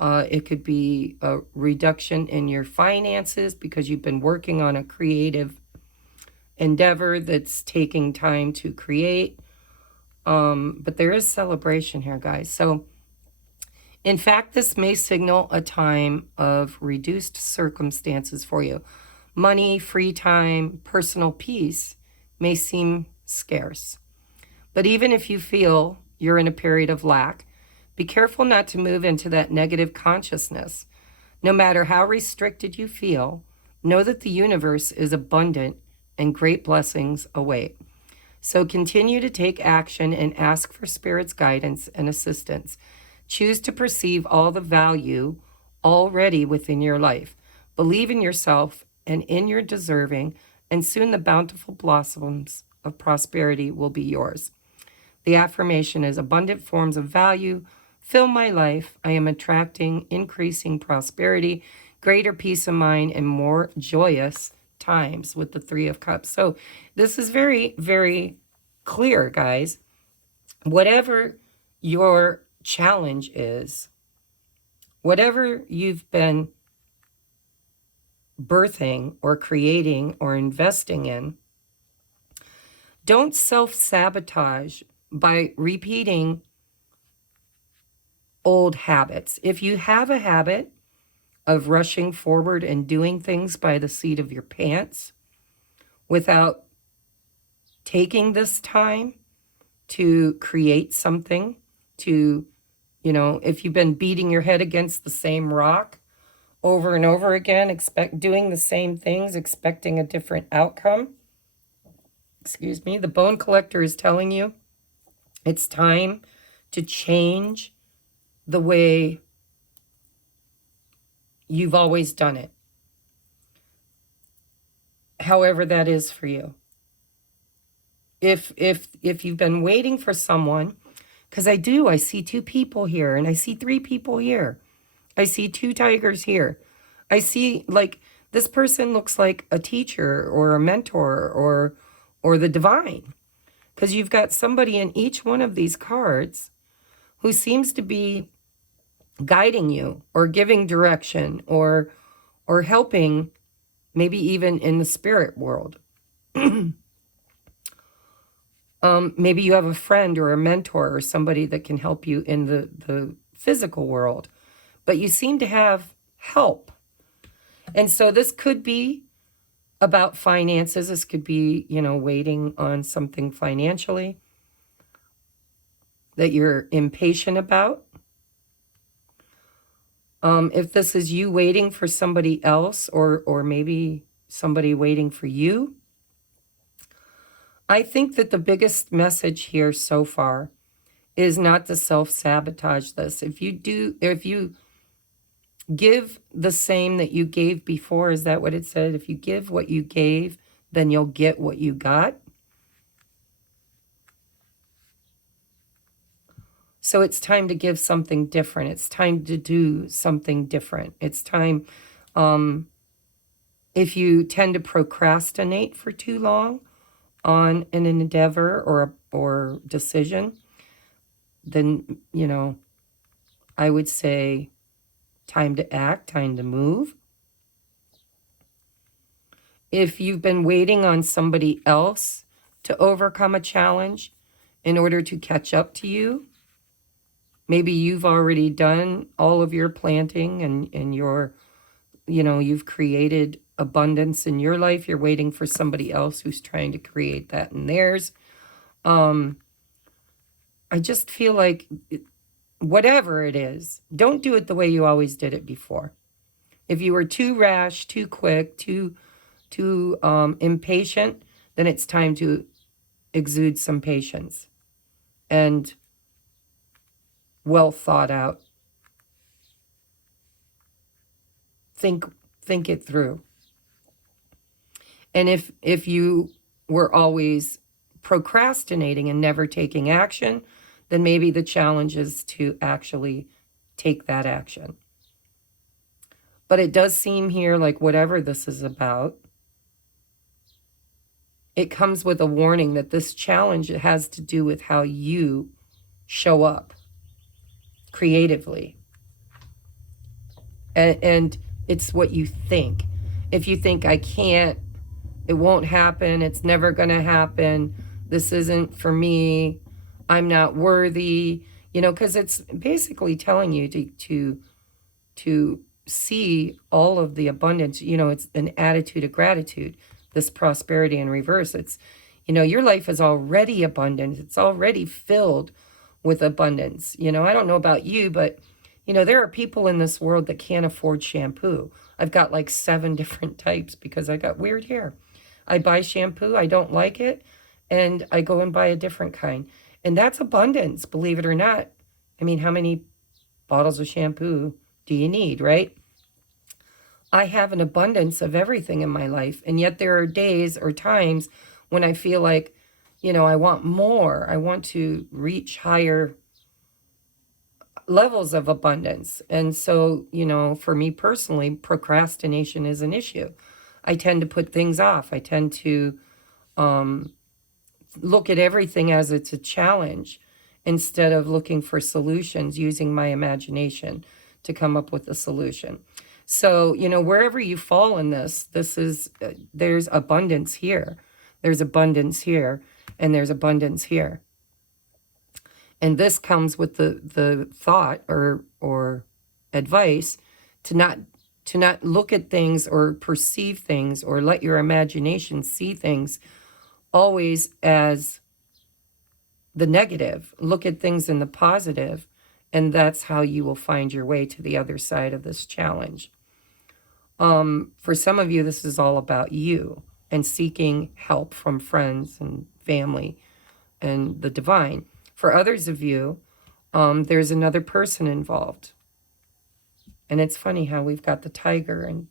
It could be a reduction in your finances because you've been working on a creative endeavor that's taking time to create. But there is celebration here, guys. So in fact, this may signal a time of reduced circumstances for you. Money, free time, personal peace may seem scarce. But even if you feel you're in a period of lack, be careful not to move into that negative consciousness. No matter how restricted you feel, know that the universe is abundant and great blessings await. So continue to take action and ask for Spirit's guidance and assistance. Choose to perceive all the value already within your life. Believe in yourself and in your deserving, and soon the bountiful blossoms of prosperity will be yours. The affirmation is abundant forms of value fill my life. I am attracting increasing prosperity, greater peace of mind, and more joyous times with the 3 of Cups. So this is very, very clear, guys. Whatever your challenge is, whatever you've been birthing or creating or investing in, don't self-sabotage by repeating old habits. If you have a habit of rushing forward and doing things by the seat of your pants without taking this time to create something, to, if you've been beating your head against the same rock over and over again, doing the same things, expecting a different outcome. Excuse me. The bone collector is telling you it's time to change the way you've always done it. However that is for you. If you've been waiting for someone, because I see 2 people here, and I see 3 people here. I see 2 tigers here. I see, like, this person looks like a teacher or a mentor or the divine, because you've got somebody in each one of these cards who seems to be guiding you or giving direction or helping, maybe even in the spirit world. Maybe you have a friend or a mentor or somebody that can help you in the physical world, but you seem to have help. And so this could be about finances. This could be, waiting on something financially that you're impatient about. If this is you waiting for somebody else or maybe somebody waiting for you, I think that the biggest message here so far is not to self-sabotage this. If you give the same that you gave before, is that what it said? If you give what you gave, then you'll get what you got. So it's time to give something different. It's time to do something different. It's time, if you tend to procrastinate for too long on an endeavor or decision, then, I would say time to act, time to move. If you've been waiting on somebody else to overcome a challenge in order to catch up to you, maybe you've already done all of your planting and you've created abundance in your life. You're waiting for somebody else who's trying to create that in theirs. I just feel like whatever it is, don't do it the way you always did it before. If you were too rash, too quick, too impatient, then it's time to exude some patience and well thought out. Think it through. And if you were always procrastinating and never taking action, then maybe the challenge is to actually take that action. But it does seem here like whatever this is about, it comes with a warning that this challenge has to do with how you show up creatively. And it's what you think. If you think, I can't, it won't happen, it's never going to happen, this isn't for me, I'm not worthy, because it's basically telling you to see all of the abundance. It's an attitude of gratitude, this prosperity in reverse. It's, your life is already abundant. It's already filled with abundance. I don't know about you, but, there are people in this world that can't afford shampoo. I've got like 7 different types because I got weird hair. I buy shampoo, I don't like it, and I go and buy a different kind. And that's abundance, believe it or not. I mean, how many bottles of shampoo do you need, right? I have an abundance of everything in my life, and yet there are days or times when I feel like, I want more. I want to reach higher levels of abundance. And so, for me personally, procrastination is an issue. I tend to put things off. I tend to look at everything as it's a challenge instead of looking for solutions, using my imagination to come up with a solution. So, wherever you fall in this is, there's abundance here. There's abundance here, and there's abundance here. And this comes with the thought or advice to not look at things or perceive things or let your imagination see things always as the negative. Look at things in the positive, and that's how you will find your way to the other side of this challenge. For some of you, this is all about you and seeking help from friends and family and the divine. For others of you, there's another person involved. And it's funny how we've got the tiger, and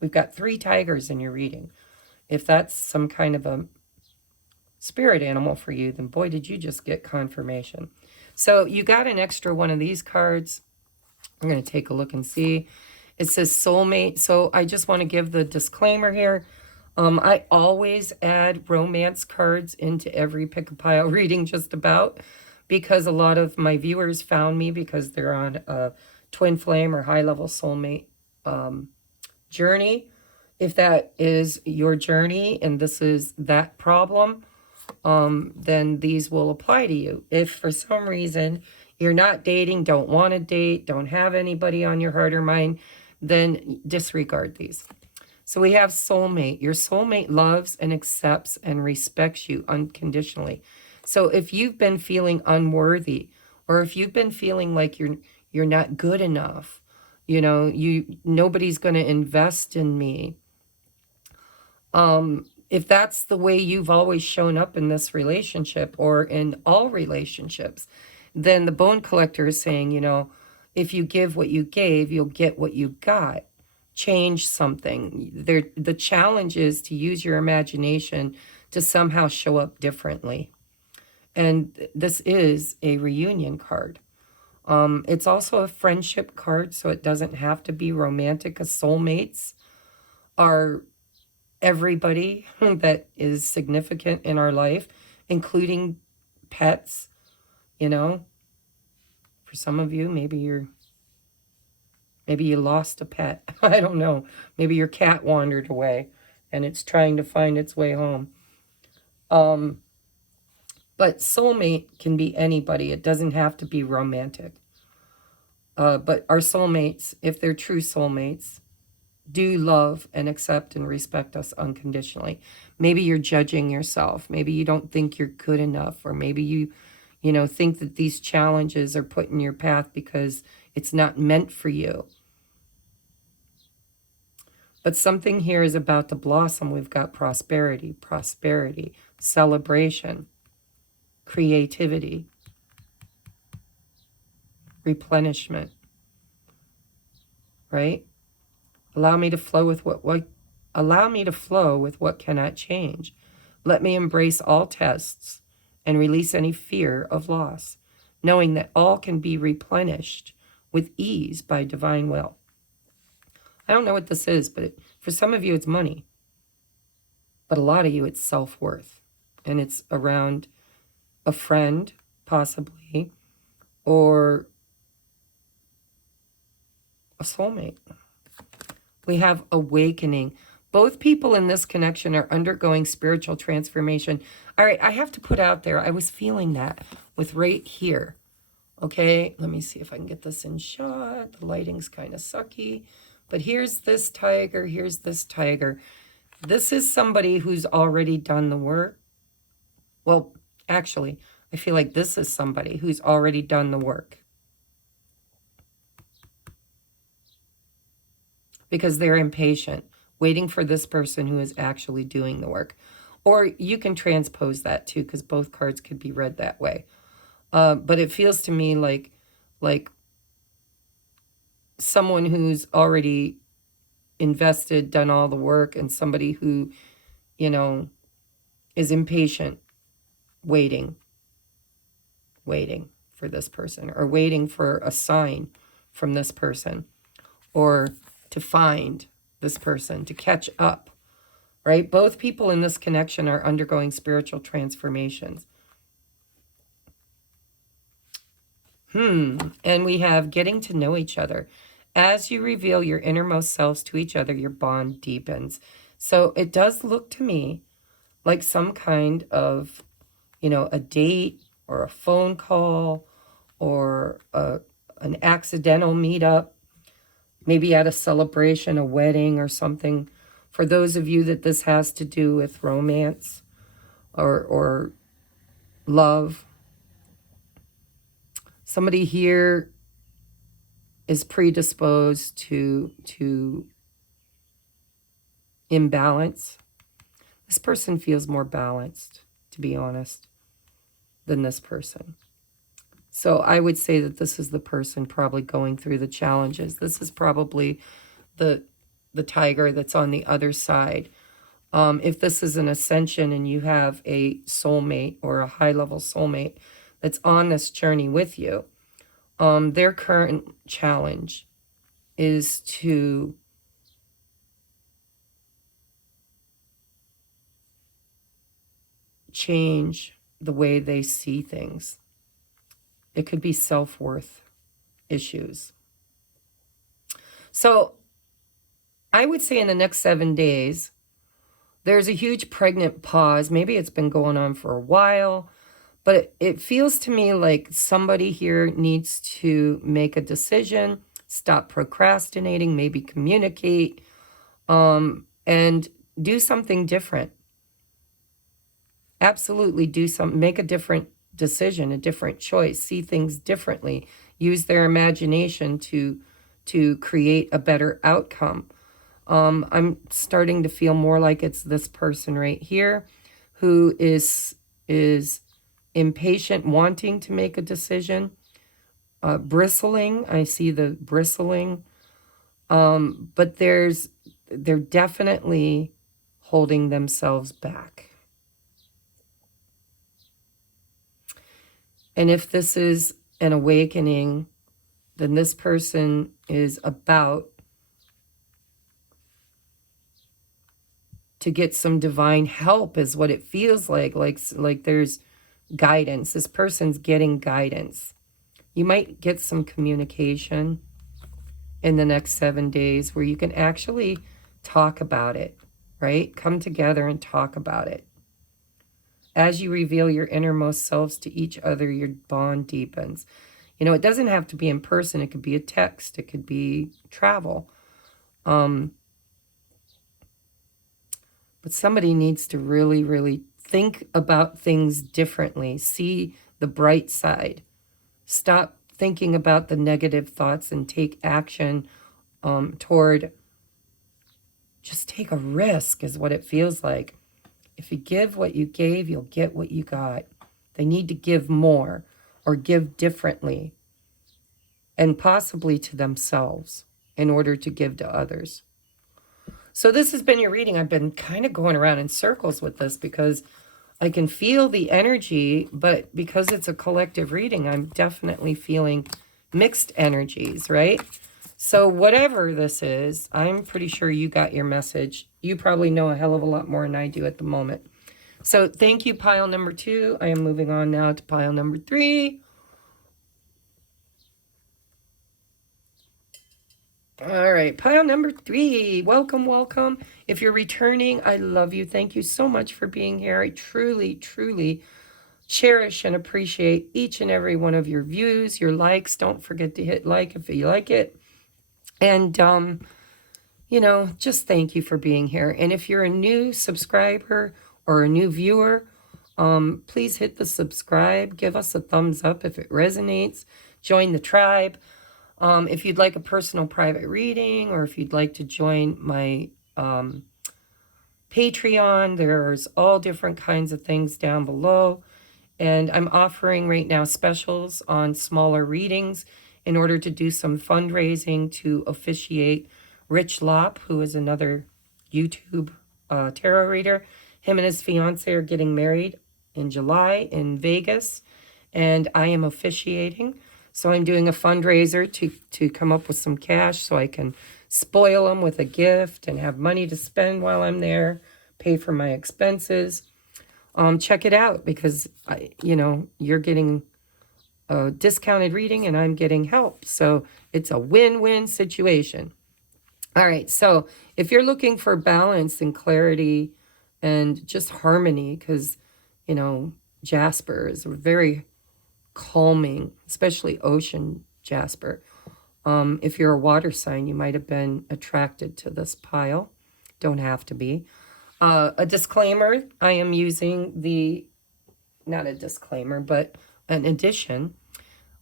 we've got 3 tigers in your reading. If that's some kind of a spirit animal for you, then boy, did you just get confirmation. So you got an extra one of these cards. We're going to take a look and see. It says soulmate. So I just want to give the disclaimer here. I always add romance cards into every pick-a-pile reading just about, because a lot of my viewers found me because they're on a twin flame or high-level soulmate journey. If that is your journey and this is that problem, then these will apply to you. If for some reason you're not dating, don't want to date, don't have anybody on your heart or mind, then disregard these. So we have soulmate. Your soulmate loves and accepts and respects you unconditionally. So if you've been feeling unworthy, or if you've been feeling like you're not good enough, you know, nobody's going to invest in me. If that's the way you've always shown up in this relationship or in all relationships, then the bone collector is saying, you know, if you give what you gave, you'll get what you got. Change something. The challenge is to use your imagination to somehow show up differently. And this is a reunion card. It's also a friendship card, so it doesn't have to be romantic. As soulmates are everybody that is significant in our life, including pets. You know, for some of you, maybe you lost a pet. I don't know. Maybe your cat wandered away and it's trying to find its way home. But soulmate can be anybody. It doesn't have to be romantic. But our soulmates, if they're true soulmates, do love and accept and respect us unconditionally. Maybe you're judging yourself. Maybe you don't think you're good enough, or maybe you think that these challenges are put in your path because it's not meant for you. But something here is about to blossom. We've got prosperity, celebration, creativity, replenishment, right? Allow me to flow with what cannot change. Let me embrace all tests and release any fear of loss, knowing that all can be replenished with ease by divine will. I don't know what this is, but for some of you it's money. But a lot of you it's self-worth. And it's around a friend, possibly, or a soulmate. We have awakening. Both people in this connection are undergoing spiritual transformation. All right, I have to put out there, I was feeling that with right here. Okay, let me see if I can get this in shot. The lighting's kind of sucky. But here's this tiger, here's this tiger. This is somebody who's already done the work. Well, actually, I feel like this is somebody who's already done the work. Because they're impatient, waiting for this person who is actually doing the work. Or you can transpose that too, because both cards could be read that way. But it feels to me like someone who's already invested, done all the work, and somebody who, is impatient, waiting for this person, or waiting for a sign from this person, or to find this person, to catch up, right? Both people in this connection are undergoing spiritual transformations. And we have getting to know each other. As you reveal your innermost selves to each other, your bond deepens. So it does look to me like some kind of, a date or a phone call or an accidental meetup, maybe at a celebration, a wedding or something. For those of you that this has to do with romance or love, somebody here is predisposed to imbalance. This person feels more balanced, to be honest, than this person. So I would say that this is the person probably going through the challenges. This is probably the tiger that's on the other side. If this is an ascension and you have a soulmate or a high-level soulmate that's on this journey with you, their current challenge is to change the way they see things. It could be self-worth issues. So I would say in the next 7 days, there's a huge pregnant pause. Maybe it's been going on for a while, but it feels to me like somebody here needs to make a decision, stop procrastinating, maybe communicate, and do something different. Absolutely do something, make a different decision, a different choice, see things differently, use their imagination to create a better outcome. I'm starting to feel more like it's this person right here who is impatient, wanting to make a decision, bristling. I see the bristling, but they're definitely holding themselves back. And if this is an awakening, then this person is about to get some divine help, is what it feels like there's guidance. This person's getting guidance. You might get some communication in the next 7 days where you can actually talk about it, right? Come together and talk about it. As you reveal your innermost selves to each other, your bond deepens. You know, it doesn't have to be in person. It could be a text. It could be travel. But somebody needs to really, really think about things differently. See the bright side. Stop thinking about the negative thoughts and take action toward, just take a risk is what it feels like. If you give what you gave, you'll get what you got. They need to give more or give differently and possibly to themselves in order to give to others. So this has been your reading. I've been kind of going around in circles with this because I can feel the energy, but because it's a collective reading, I'm definitely feeling mixed energies, right? So whatever this is, I'm pretty sure you got your message. You probably know a hell of a lot more than I do at the moment. So thank you, pile number 2. I am moving on now to pile number 3. All right, pile number 3. Welcome, welcome. If you're returning, I love you. Thank you so much for being here. I truly, truly cherish and appreciate each and every one of your views, your likes. Don't forget to hit like if you like it. And, you know, just thank you for being here. And if you're a new subscriber or a new viewer, please hit the subscribe. Give us a thumbs up if it resonates. Join the tribe. If you'd like a personal private reading or if you'd like to join my Patreon, there's all different kinds of things down below. And I'm offering right now specials on smaller readings in order to do some fundraising to officiate Rich Lopp, who is another YouTube tarot reader. Him and his fiance are getting married in July in Vegas, and I am officiating. So I'm doing a fundraiser to come up with some cash so I can spoil them with a gift and have money to spend while I'm there, pay for my expenses. Check it out because, you know, you're getting a discounted reading and I'm getting help. So it's a win-win situation. All right, so if you're looking for balance and clarity and just harmony, because, you know, Jasper is very calming, especially ocean Jasper. If you're a water sign, you might have been attracted to this pile. Don't have to be. A disclaimer, I am using not a disclaimer, but an addition.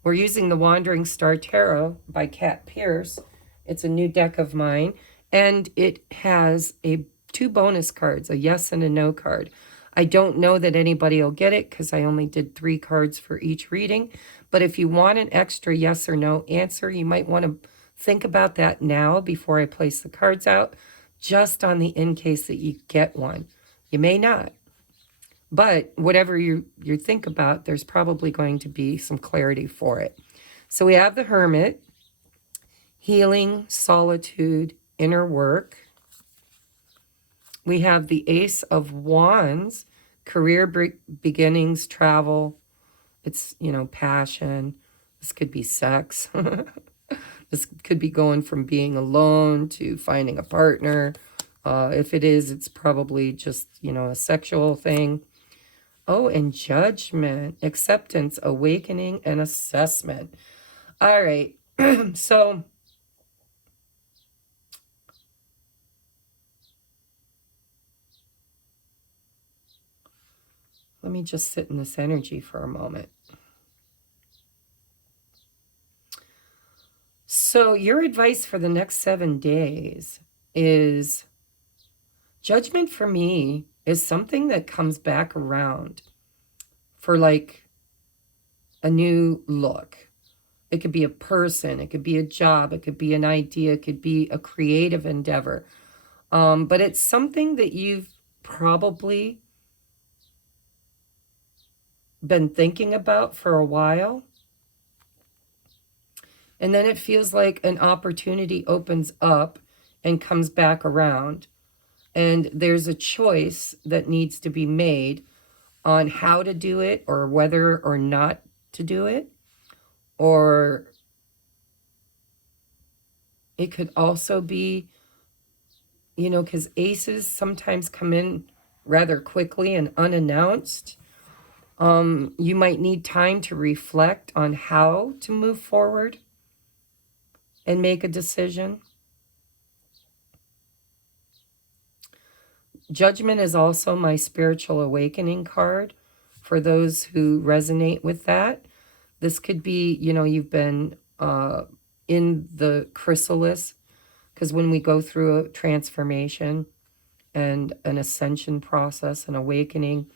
We're using the Wandering Star Tarot by Kat Pierce. It's a new deck of mine, and it has a two bonus cards, a yes and a no card. I don't know that anybody will get it because I only did 3 cards for each reading. But if you want an extra yes or no answer, you might want to think about that now before I place the cards out, just on the in case that you get one. You may not. But whatever you think about, there's probably going to be some clarity for it. So we have the Hermit, healing, solitude, inner work. We have the Ace of Wands, career beginnings, travel. It's, passion. This could be sex. This could be going from being alone to finding a partner. If it is, it's probably just, a sexual thing. Oh, and judgment, acceptance, awakening, and assessment. All right. So let me just sit in this energy for a moment. So your advice for the next 7 days is judgment for me is something that comes back around for like a new look. It could be a person, it could be a job, it could be an idea, it could be a creative endeavor. But it's something that you've probably been thinking about for a while. And then it feels like an opportunity opens up and comes back around. And there's a choice that needs to be made on how to do it or whether or not to do it. Or it could also be, because aces sometimes come in rather quickly and unannounced. You might need time to reflect on how to move forward and make a decision. Judgment is also my spiritual awakening card for those who resonate with that. This could be, you've been in the chrysalis, because when we go through a transformation and an ascension process, an awakening,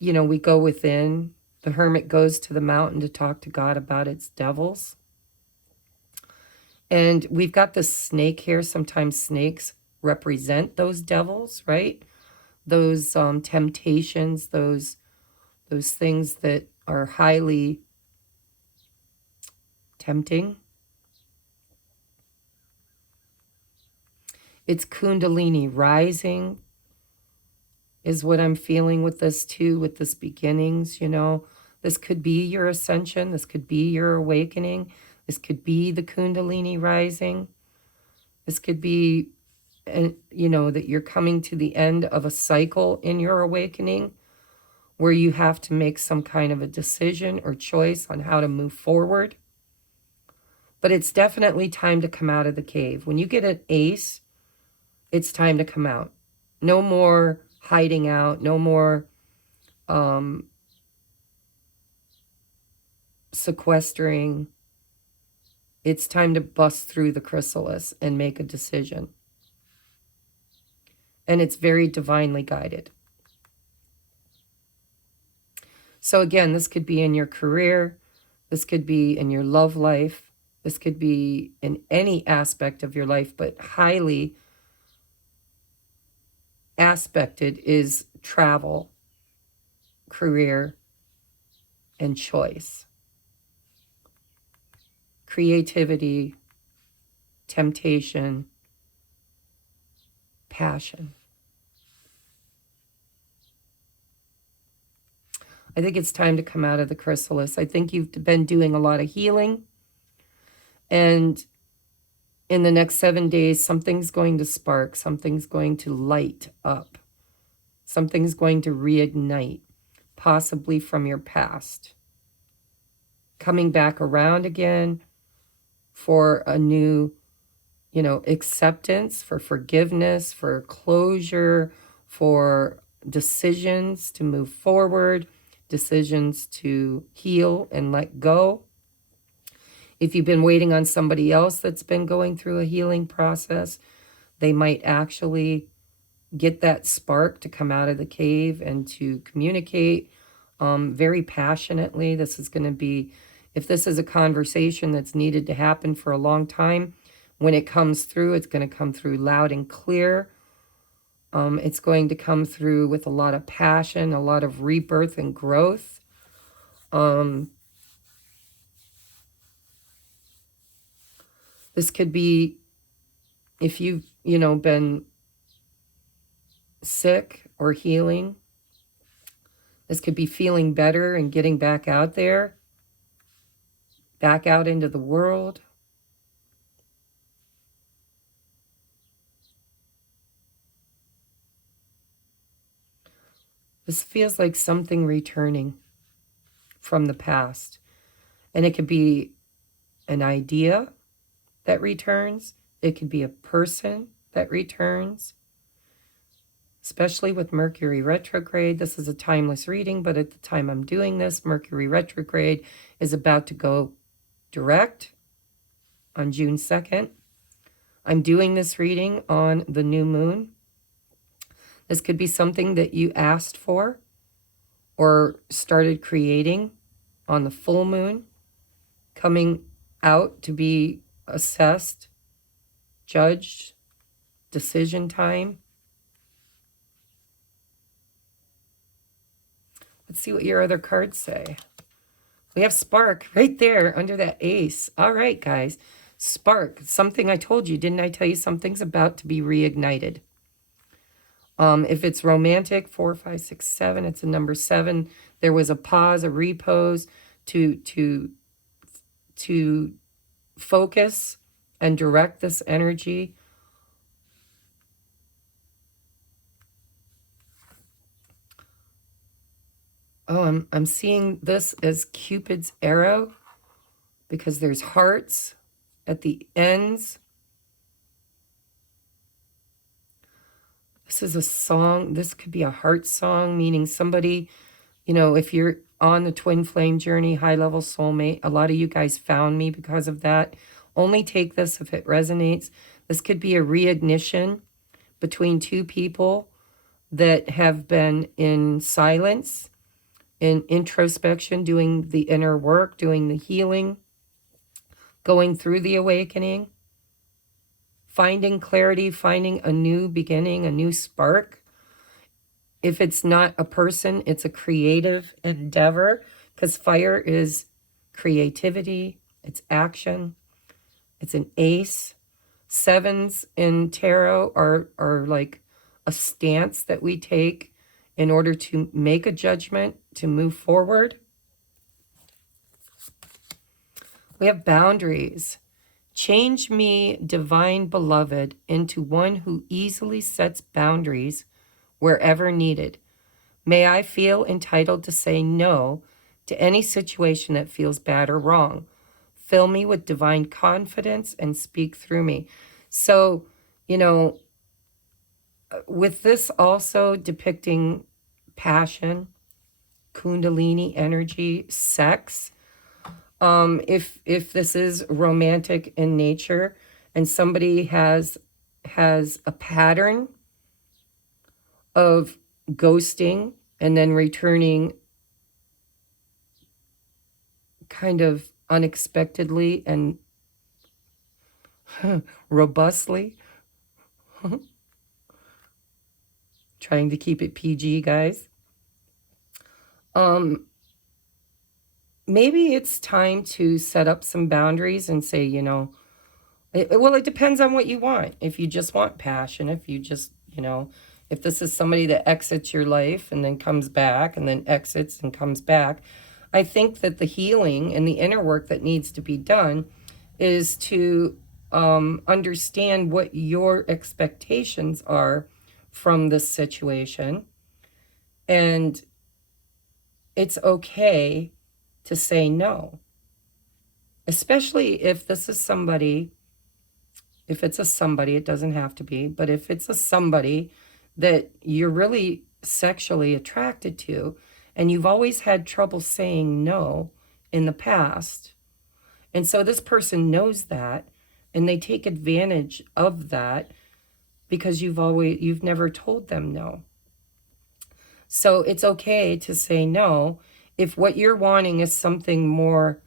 we go within. The hermit goes to the mountain to talk to God about its devils. And we've got the snake here. Sometimes snakes represent those devils, right? Those temptations, those things that are highly tempting. It's Kundalini rising is what I'm feeling with this too, with this beginnings, This could be your ascension. This could be your awakening. This could be the Kundalini rising. This could be, that you're coming to the end of a cycle in your awakening where you have to make some kind of a decision or choice on how to move forward. But it's definitely time to come out of the cave. When you get an ace, it's time to come out. No more hiding out. No more sequestering. It's time to bust through the chrysalis and make a decision. And it's very divinely guided. So again, this could be in your career. This could be in your love life. This could be in any aspect of your life, but highly aspected is travel, career, and choice. Creativity, temptation, passion. I think it's time to come out of the chrysalis. I think you've been doing a lot of healing. And in the next 7 days, something's going to spark. Something's going to light up. Something's going to reignite, possibly from your past. Coming back around again for a new, acceptance, for forgiveness, for closure, for decisions to move forward, decisions to heal and let go. If you've been waiting on somebody else that's been going through a healing process, they might actually get that spark to come out of the cave and to communicate very passionately. This is going to be, if this is a conversation that's needed to happen for a long time, when it comes through, it's going to come through loud and clear. It's going to come through with a lot of passion, a lot of rebirth and growth. This could be if you've, been sick or healing. This could be feeling better and getting back out there, back out into the world. This feels like something returning from the past. And it could be an idea that returns. It could be a person that returns. Especially with Mercury retrograde. This is a timeless reading, but at the time I'm doing this, Mercury retrograde is about to go direct on June 2nd. I'm doing this reading on the new moon. This could be something that you asked for or started creating on the full moon, coming out to be assessed, judged, decision time. Let's see what your other cards say. We have spark right there under that ace. All right, guys. Spark, something I told you. Didn't I tell you something's about to be reignited? If it's romantic, 4, 5, 6, 7, it's a number 7. There was a pause, a repose to focus and direct this energy. Oh, I'm seeing this as Cupid's arrow because there's hearts at the ends. This is a song. This could be a heart song, meaning somebody, if you're on the twin flame journey, high-level soulmate, a lot of you guys found me because of that. Only take this if it resonates. This could be a reignition between two people that have been in silence, in introspection, doing the inner work, doing the healing, going through the awakening, finding clarity, finding a new beginning, a new spark. If it's not a person, it's a creative endeavor, because fire is creativity, it's action, it's an ace. 7s in tarot are like a stance that we take in order to make a judgment, to move forward. We have boundaries. Change me, divine beloved, into one who easily sets boundaries wherever needed. May I feel entitled to say no to any situation that feels bad or wrong. Fill me with divine confidence and speak through me. So, with this also depicting passion, kundalini energy, sex, if this is romantic in nature and somebody has a pattern of ghosting and then returning kind of unexpectedly and robustly, trying to keep it PG, guys. Maybe it's time to set up some boundaries and say, it depends on what you want. If you just want passion, if you just, if this is somebody that exits your life and then comes back and then exits and comes back, I think that the healing and the inner work that needs to be done is to understand what your expectations are from this situation. And it's okay to say no, especially if this is somebody, if it's a somebody, it doesn't have to be, but if it's a somebody that you're really sexually attracted to and you've always had trouble saying no in the past, and so this person knows that and they take advantage of that because you've never told them no. So it's okay to say no if what you're wanting is something more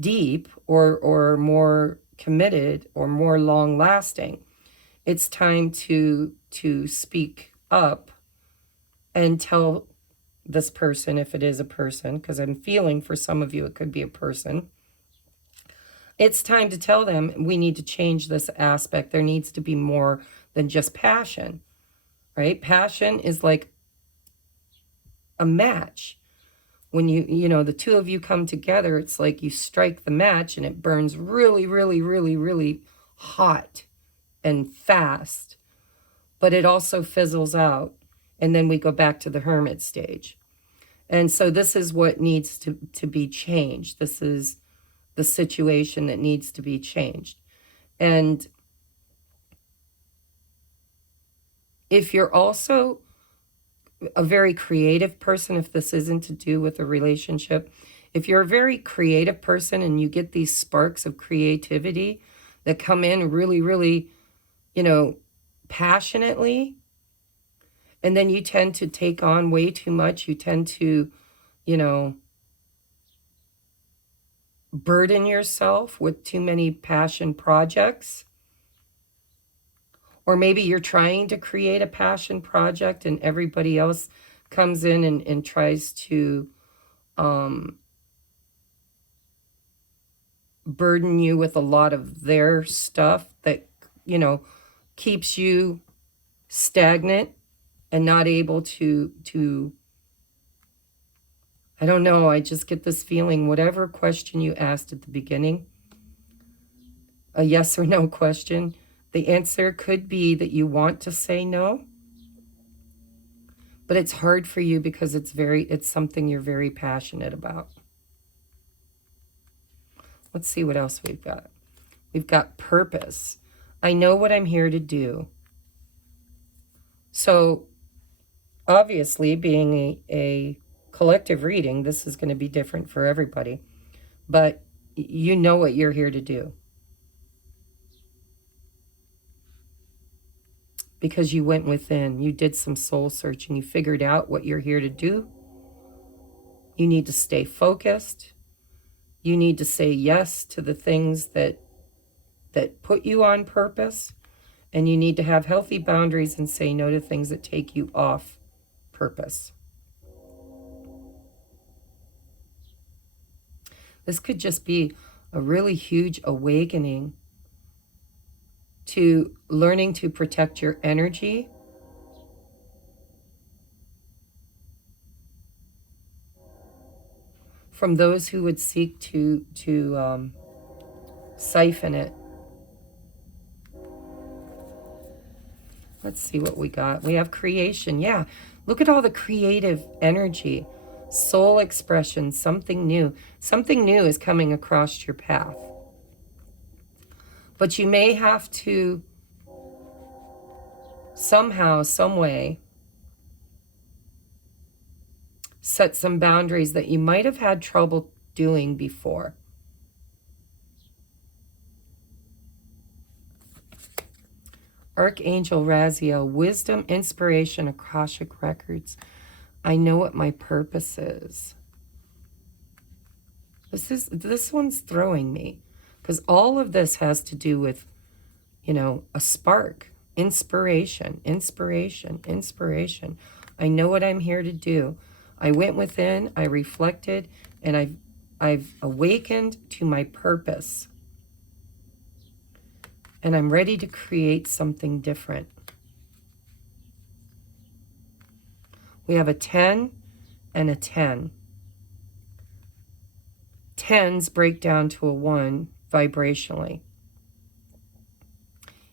deep or more committed or more long lasting. It's time to speak up and tell this person, if it is a person, because I'm feeling for some of you it could be a person. It's time to tell them we need to change this aspect. There needs to be more than just passion, right? Passion is like a match. When the two of you come together, it's like you strike the match and it burns really, really, really, really hot and fast, but it also fizzles out. And then we go back to the hermit stage. And so this is what needs to be changed. This is the situation that needs to be changed. And if you're also a very creative person, if this isn't to do with a relationship, if you're a very creative person and you get these sparks of creativity that come in really, really, passionately, and then you tend to take on way too much, you tend to, burden yourself with too many passion projects. Or maybe you're trying to create a passion project and everybody else comes in and tries to burden you with a lot of their stuff that, keeps you stagnant and not able to I don't know, I just get this feeling, whatever question you asked at the beginning, a yes or no question, the answer could be that you want to say no, but it's hard for you because it's something you're very passionate about. Let's see what else we've got. We've got purpose. I know what I'm here to do. So obviously, being a collective reading, this is going to be different for everybody, but you know what you're here to do. Because you went within, you did some soul searching, you figured out what you're here to do. You need to stay focused. You need to say yes to the things that put you on purpose, and you need to have healthy boundaries and say no to things that take you off purpose. This could just be a really huge awakening to learning to protect your energy, from those who would seek to siphon it. Let's see what we got. We have creation. Yeah, look at all the creative energy, soul expression, something new. Something new is coming across your path. But you may have to somehow, some way, set some boundaries that you might have had trouble doing before. Archangel Raziel, wisdom, inspiration, Akashic records. I know what my purpose is. This one's throwing me, because all of this has to do with, a spark, inspiration. I know what I'm here to do. I went within, I reflected, and I've awakened to my purpose. And I'm ready to create something different. We have a 10 and a 10. 10s break down to a 1 vibrationally.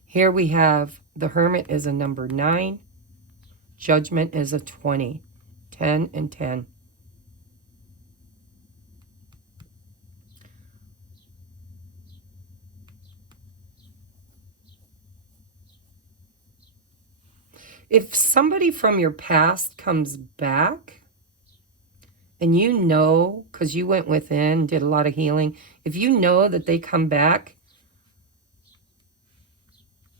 Here we have the Hermit is a number 9. Judgment is a 20. 10 and 10. If somebody from your past comes back, and because you went within, did a lot of healing, if you know that they come back,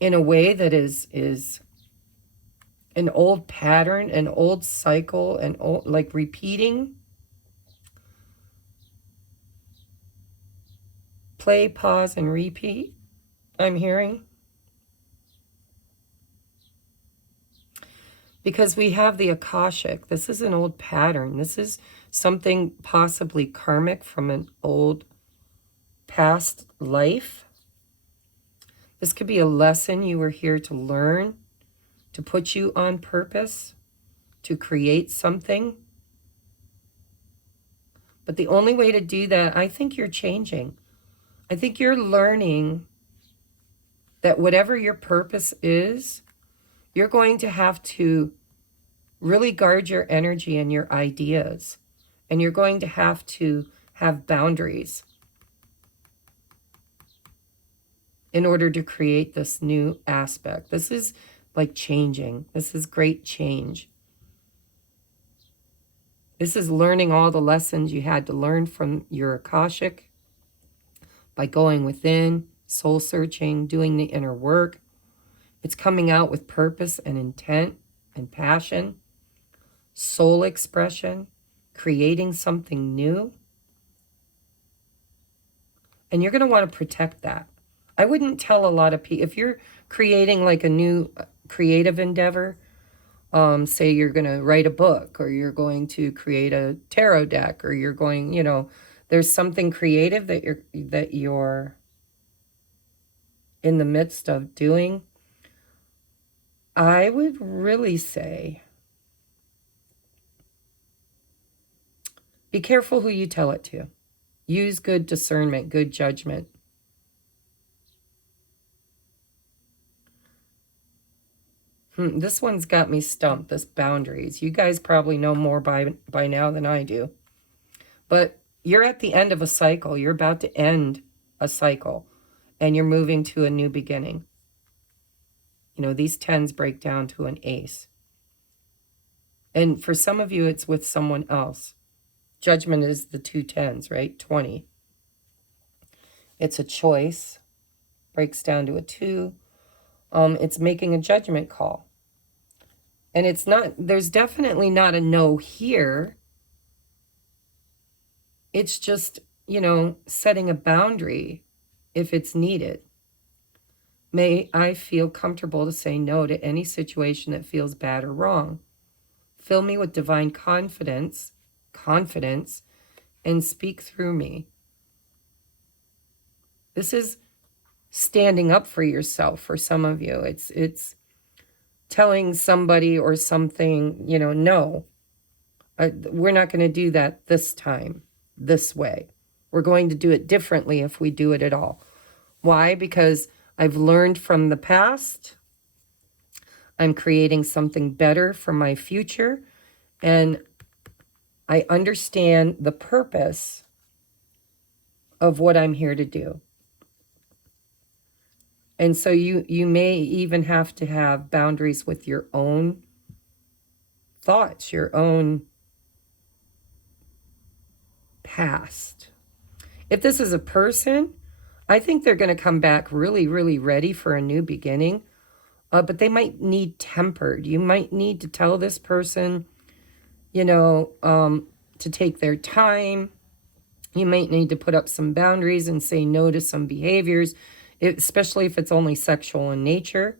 in a way that is an old pattern, an old cycle, an old, like repeating. Play, pause, and repeat, I'm hearing. Because we have the Akashic. This is an old pattern. This is something possibly karmic from an old past life. This could be a lesson you were here to learn, to put you on purpose, to create something. But the only way to do that, I think you're changing. I think you're learning that whatever your purpose is, you're going to have to really guard your energy and your ideas. And you're going to have boundaries in order to create this new aspect. This is like changing. This is great change. This is learning all the lessons you had to learn from your Akashic by going within, soul searching, doing the inner work. It's coming out with purpose and intent and passion, soul expression, creating something new. And you're going to want to protect that. I wouldn't tell a lot of people, if you're creating like a new creative endeavor, say you're going to write a book, or you're going to create a tarot deck, or you're going, you know, there's something creative that you're in the midst of doing, I would really say, be careful who you tell it to. Use good discernment, good judgment. This one's got me stumped, this boundaries. You guys probably know more by now than I do. But you're at the end of a cycle. You're about to end a cycle, and you're moving to a new beginning. You know, these 10s break down to an ace. And for some of you, it's with someone else. Judgment is the 2 10s, right? 20. It's a choice. Breaks down to a 2. It's making a judgment call. And it's not, there's definitely not a no here. It's just, you know, setting a boundary if it's needed. May I feel comfortable to say no to any situation that feels bad or wrong. Fill me with divine confidence, and speak through me. This is standing up for yourself for some of you. It's telling somebody or something, you know, no, we're not going to do that this time, this way. We're going to do it differently if we do it at all. Why? Because I've learned from the past. I'm creating something better for my future. And I understand the purpose of what I'm here to do. And so you may even have to have boundaries with your own thoughts, your own past. If this is a person, I think they're going to come back really, really ready for a new beginning. But they might need tempered. You might need to tell this person, you know, to take their time. You might need to put up some boundaries and say no to some behaviors, especially if it's only sexual in nature.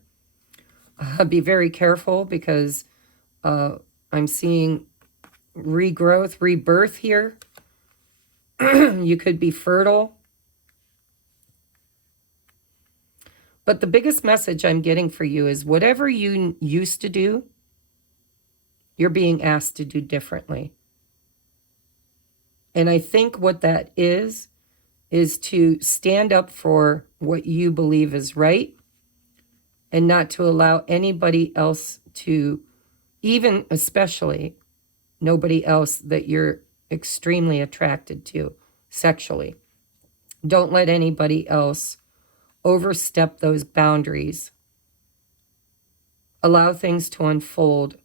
Be very careful, because I'm seeing regrowth, rebirth here. You could be fertile. But the biggest message I'm getting for you is whatever you used to do, you're being asked to do differently. And I think what that is to stand up for what you believe is right, and not to allow anybody else to, even especially nobody else that you're extremely attracted to sexually. Don't let anybody else overstep those boundaries. Allow things to unfold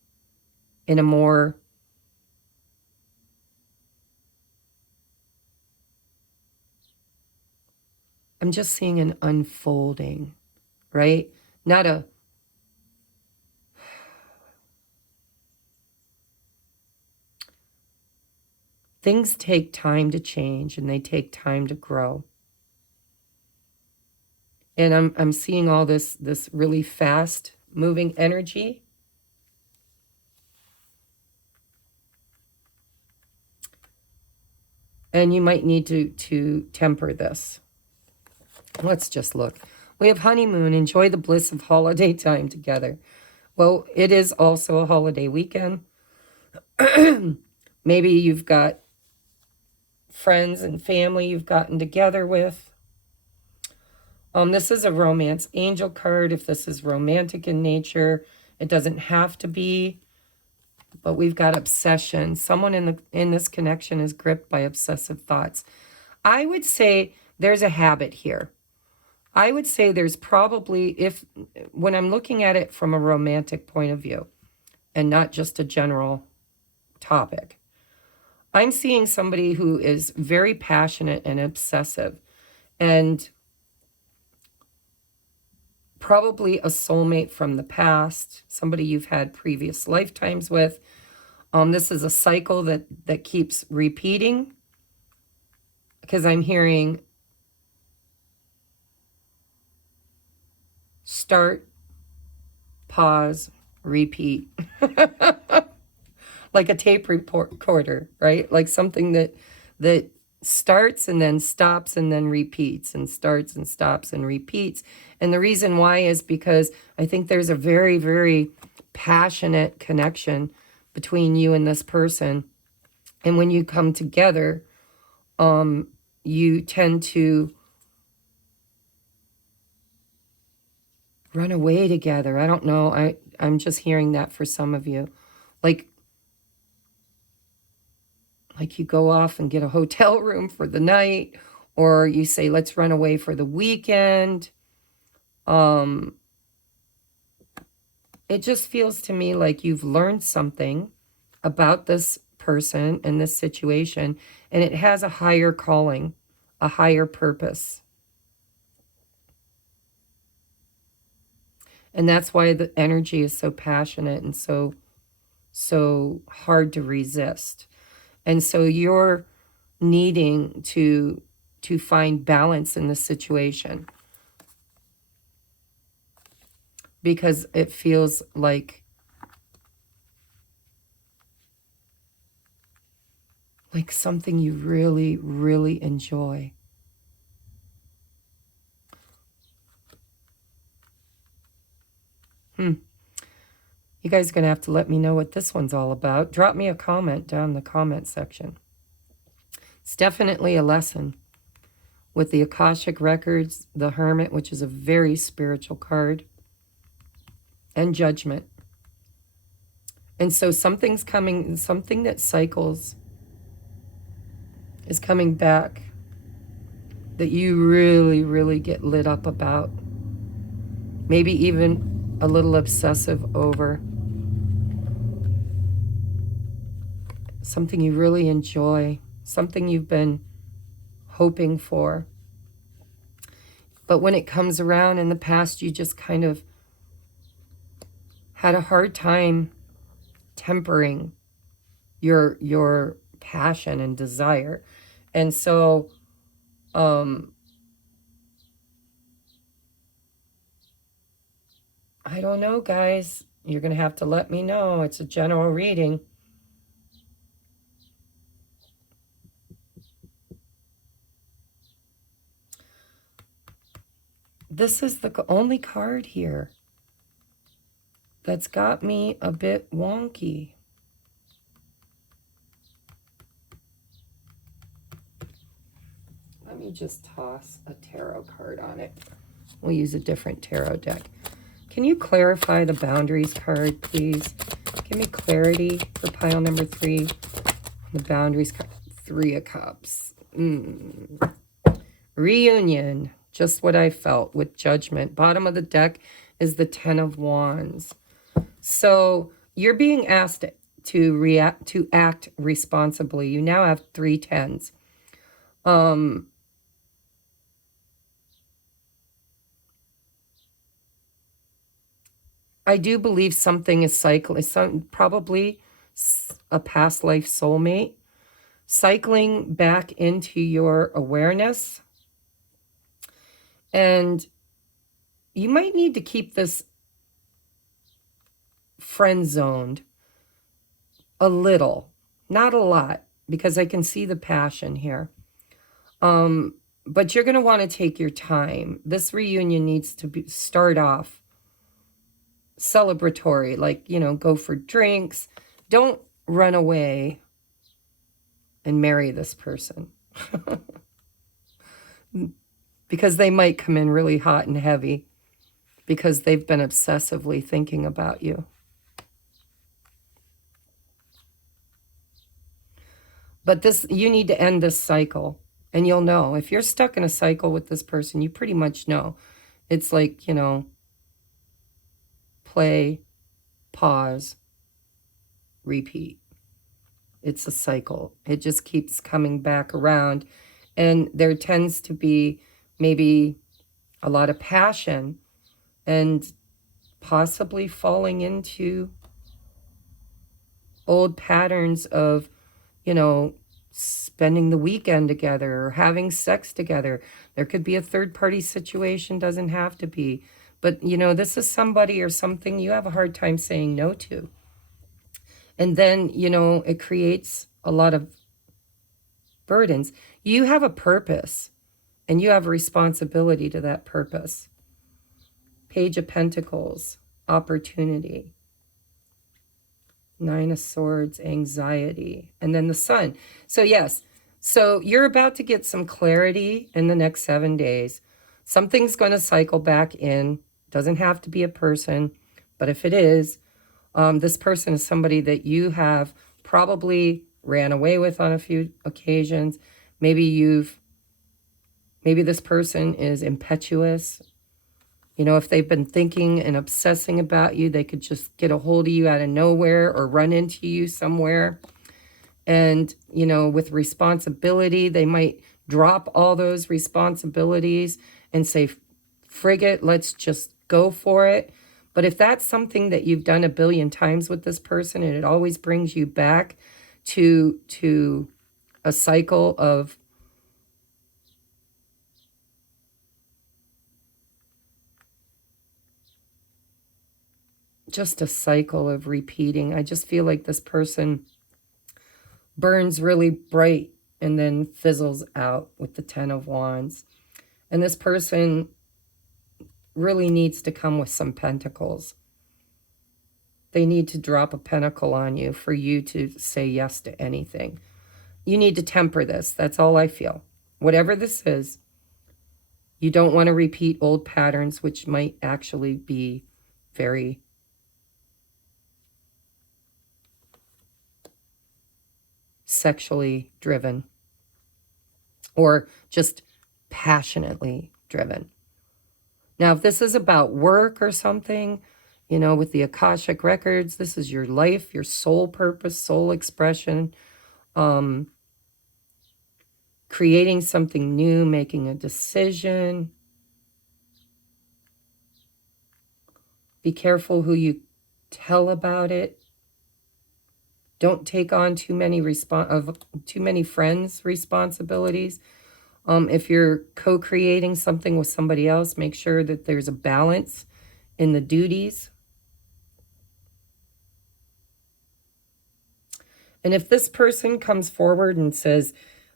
in a more I'm just seeing an unfolding, right? not a, things take time to change and they take time to grow. And I'm seeing all this really fast moving energy. And you might need to temper this. Let's just look. We have honeymoon. Enjoy the bliss of holiday time together. Well, it is also a holiday weekend. Maybe you've got friends and family you've gotten together with. This is a romance angel card. If this is romantic in nature, it doesn't have to be. But we've got obsession. Someone in this connection is gripped by obsessive thoughts. I would say there's a habit here. I would say there's probably, when I'm looking at it from a romantic point of view and not just a general topic, I'm seeing somebody who is very passionate and obsessive, and probably a soulmate from the past, somebody you've had previous lifetimes with. This is a cycle that keeps repeating, because I'm hearing start, pause, repeat. Like a tape recorder, right? Like something that starts and then stops and then repeats, and starts and stops and repeats. And the reason why is because I think there's a very, very passionate connection between you and this person. And when you come together, you tend to run away together. I don't know. I'm just hearing that for some of you. Like you go off and get a hotel room for the night, or you say, let's run away for the weekend. It just feels to me like you've learned something about this person and this situation, and it has a higher calling, a higher purpose. And that's why the energy is so passionate and so hard to resist. And so you're needing to find balance in the situation, because it feels like something you really, really enjoy. You guys are going to have to let me know what this one's all about. Drop me a comment down in the comment section. It's definitely a lesson. With the Akashic Records, the Hermit, which is a very spiritual card, and Judgment. And so something's coming, something that cycles is coming back that you really, really get lit up about. Maybe even a little obsessive over. Something you really enjoy, something you've been hoping for. But when it comes around in the past, you just kind of had a hard time tempering your passion and desire. And so I don't know, guys. You're going to have to let me know. It's a general reading. This is the only card here that's got me a bit wonky. Let me just toss a tarot card on it. We'll use a different tarot deck. Can you clarify the boundaries card, please? Give me clarity for pile number 3. The boundaries card. 3 of Cups. Reunion. Just what I felt with Judgment. Bottom of the deck is the 10 of Wands. So you're being asked to act responsibly. You now have 3 10s. I do believe something is cycling, probably a past life soulmate, cycling back into your awareness. And you might need to keep this friend zoned a little, not a lot, because I can see the passion here. But you're going to want to take your time. This reunion needs to start off celebratory, like, you know, go for drinks. Don't run away and marry this person. Because they might come in really hot and heavy because they've been obsessively thinking about you. But you need to end this cycle. And you'll know. If you're stuck in a cycle with this person, you pretty much know. It's like, you know, play, pause, repeat. It's a cycle. It just keeps coming back around. And there tends to be maybe a lot of passion and possibly falling into old patterns of, you know, spending the weekend together or having sex together. There could be a third-party situation, doesn't have to be. But, you know, this is somebody or something you have a hard time saying no to. And then, you know, it creates a lot of burdens. You have a purpose, and you have a responsibility to that purpose. Page of Pentacles, opportunity. Nine of Swords, anxiety, and then the Sun. So yes, so you're about to get some clarity in the next 7 days. Something's going to cycle back in. Doesn't have to be a person, but if it is, this person is somebody that you have probably ran away with on a few occasions. Maybe this person is impetuous. You know, if they've been thinking and obsessing about you, they could just get a hold of you out of nowhere or run into you somewhere. And, you know, with responsibility, they might drop all those responsibilities and say, frig it, let's just go for it. But if that's something that you've done a billion times with this person and it always brings you back to a cycle of just a cycle of repeating. I just feel like this person burns really bright and then fizzles out with the Ten of Wands. And this person really needs to come with some pentacles. They need to drop a pentacle on you for you to say yes to anything. You need to temper this. That's all I feel. Whatever this is, you don't want to repeat old patterns, which might actually be very sexually driven or just passionately driven. Now, if this is about work or something, you know, with the Akashic Records, this is your life, your soul purpose, soul expression, creating something new, making a decision. Be careful who you tell about it. Don't take on too many friends' responsibilities. If you're co-creating something with somebody else, make sure that there's a balance in the duties. And if this person comes forward and says,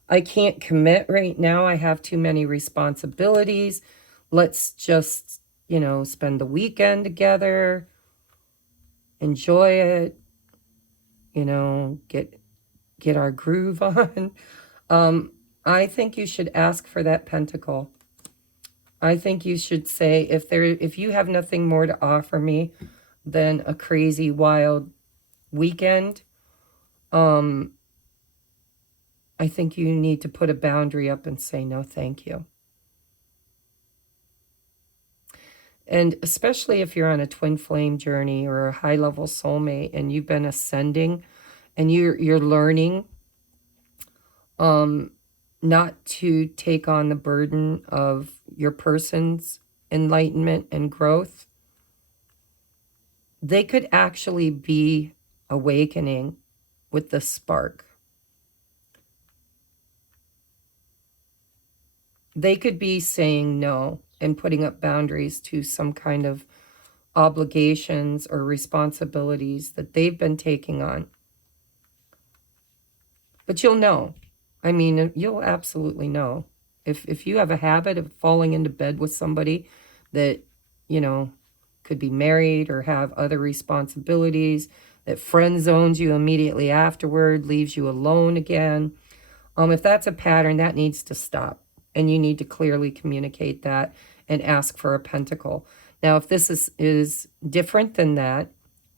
I can't commit right now, I have too many responsibilities, let's just, you know, spend the weekend together, enjoy it, you know, get our groove on. I think you should ask for that pentacle. I think you should say, if you have nothing more to offer me than a crazy, wild weekend, I think you need to put a boundary up and say, no, thank you. And especially if you're on a twin flame journey or a high-level soulmate and you've been ascending and you're learning not to take on the burden of your person's enlightenment and growth, they could actually be awakening with the spark. They could be saying no and putting up boundaries to some kind of obligations or responsibilities that they've been taking on. But you'll know. I mean, you'll absolutely know. If you have a habit of falling into bed with somebody that, you know, could be married or have other responsibilities, that friend zones you immediately afterward, leaves you alone again. If that's a pattern, that needs to stop. And you need to clearly communicate that and ask for a pentacle. Now, if this is different than that,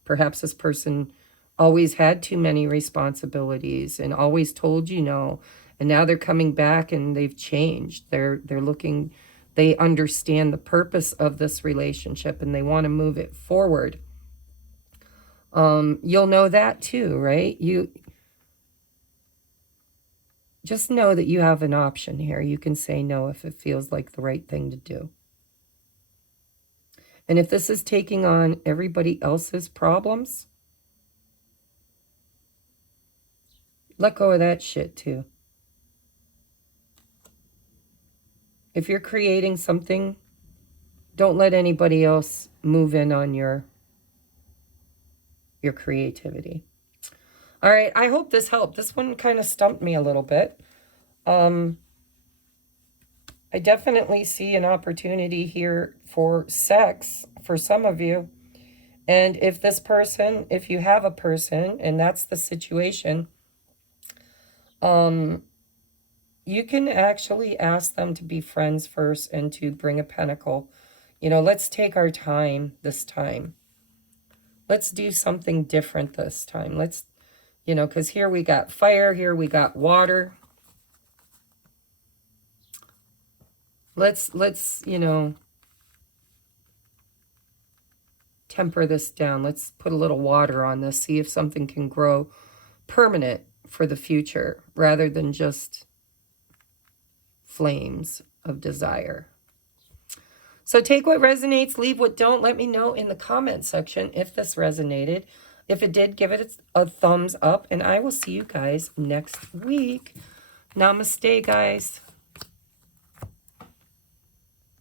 perhaps this person always had too many responsibilities and always told you no, and now they're coming back and they've changed. They're looking, they understand the purpose of this relationship and they want to move it forward. You'll know that too, right? You just know that you have an option here. You can say no if it feels like the right thing to do. And if this is taking on everybody else's problems, let go of that shit too. If you're creating something, don't let anybody else move in on your creativity. All right, I hope this helped. This one kind of stumped me a little bit. I definitely see an opportunity here for sex for some of you. And if this person, if you have a person and that's the situation, you can actually ask them to be friends first and to bring a pentacle. You know, let's take our time this time. Let's do something different this time. Let's, you know, because here we got fire, here we got water. Let's, you know, temper this down. Let's put a little water on this, see if something can grow permanent for the future rather than just flames of desire. So take what resonates, leave what don't. Let me know in the comment section if this resonated. If it did, give it a thumbs up, and I will see you guys next week. Namaste, guys.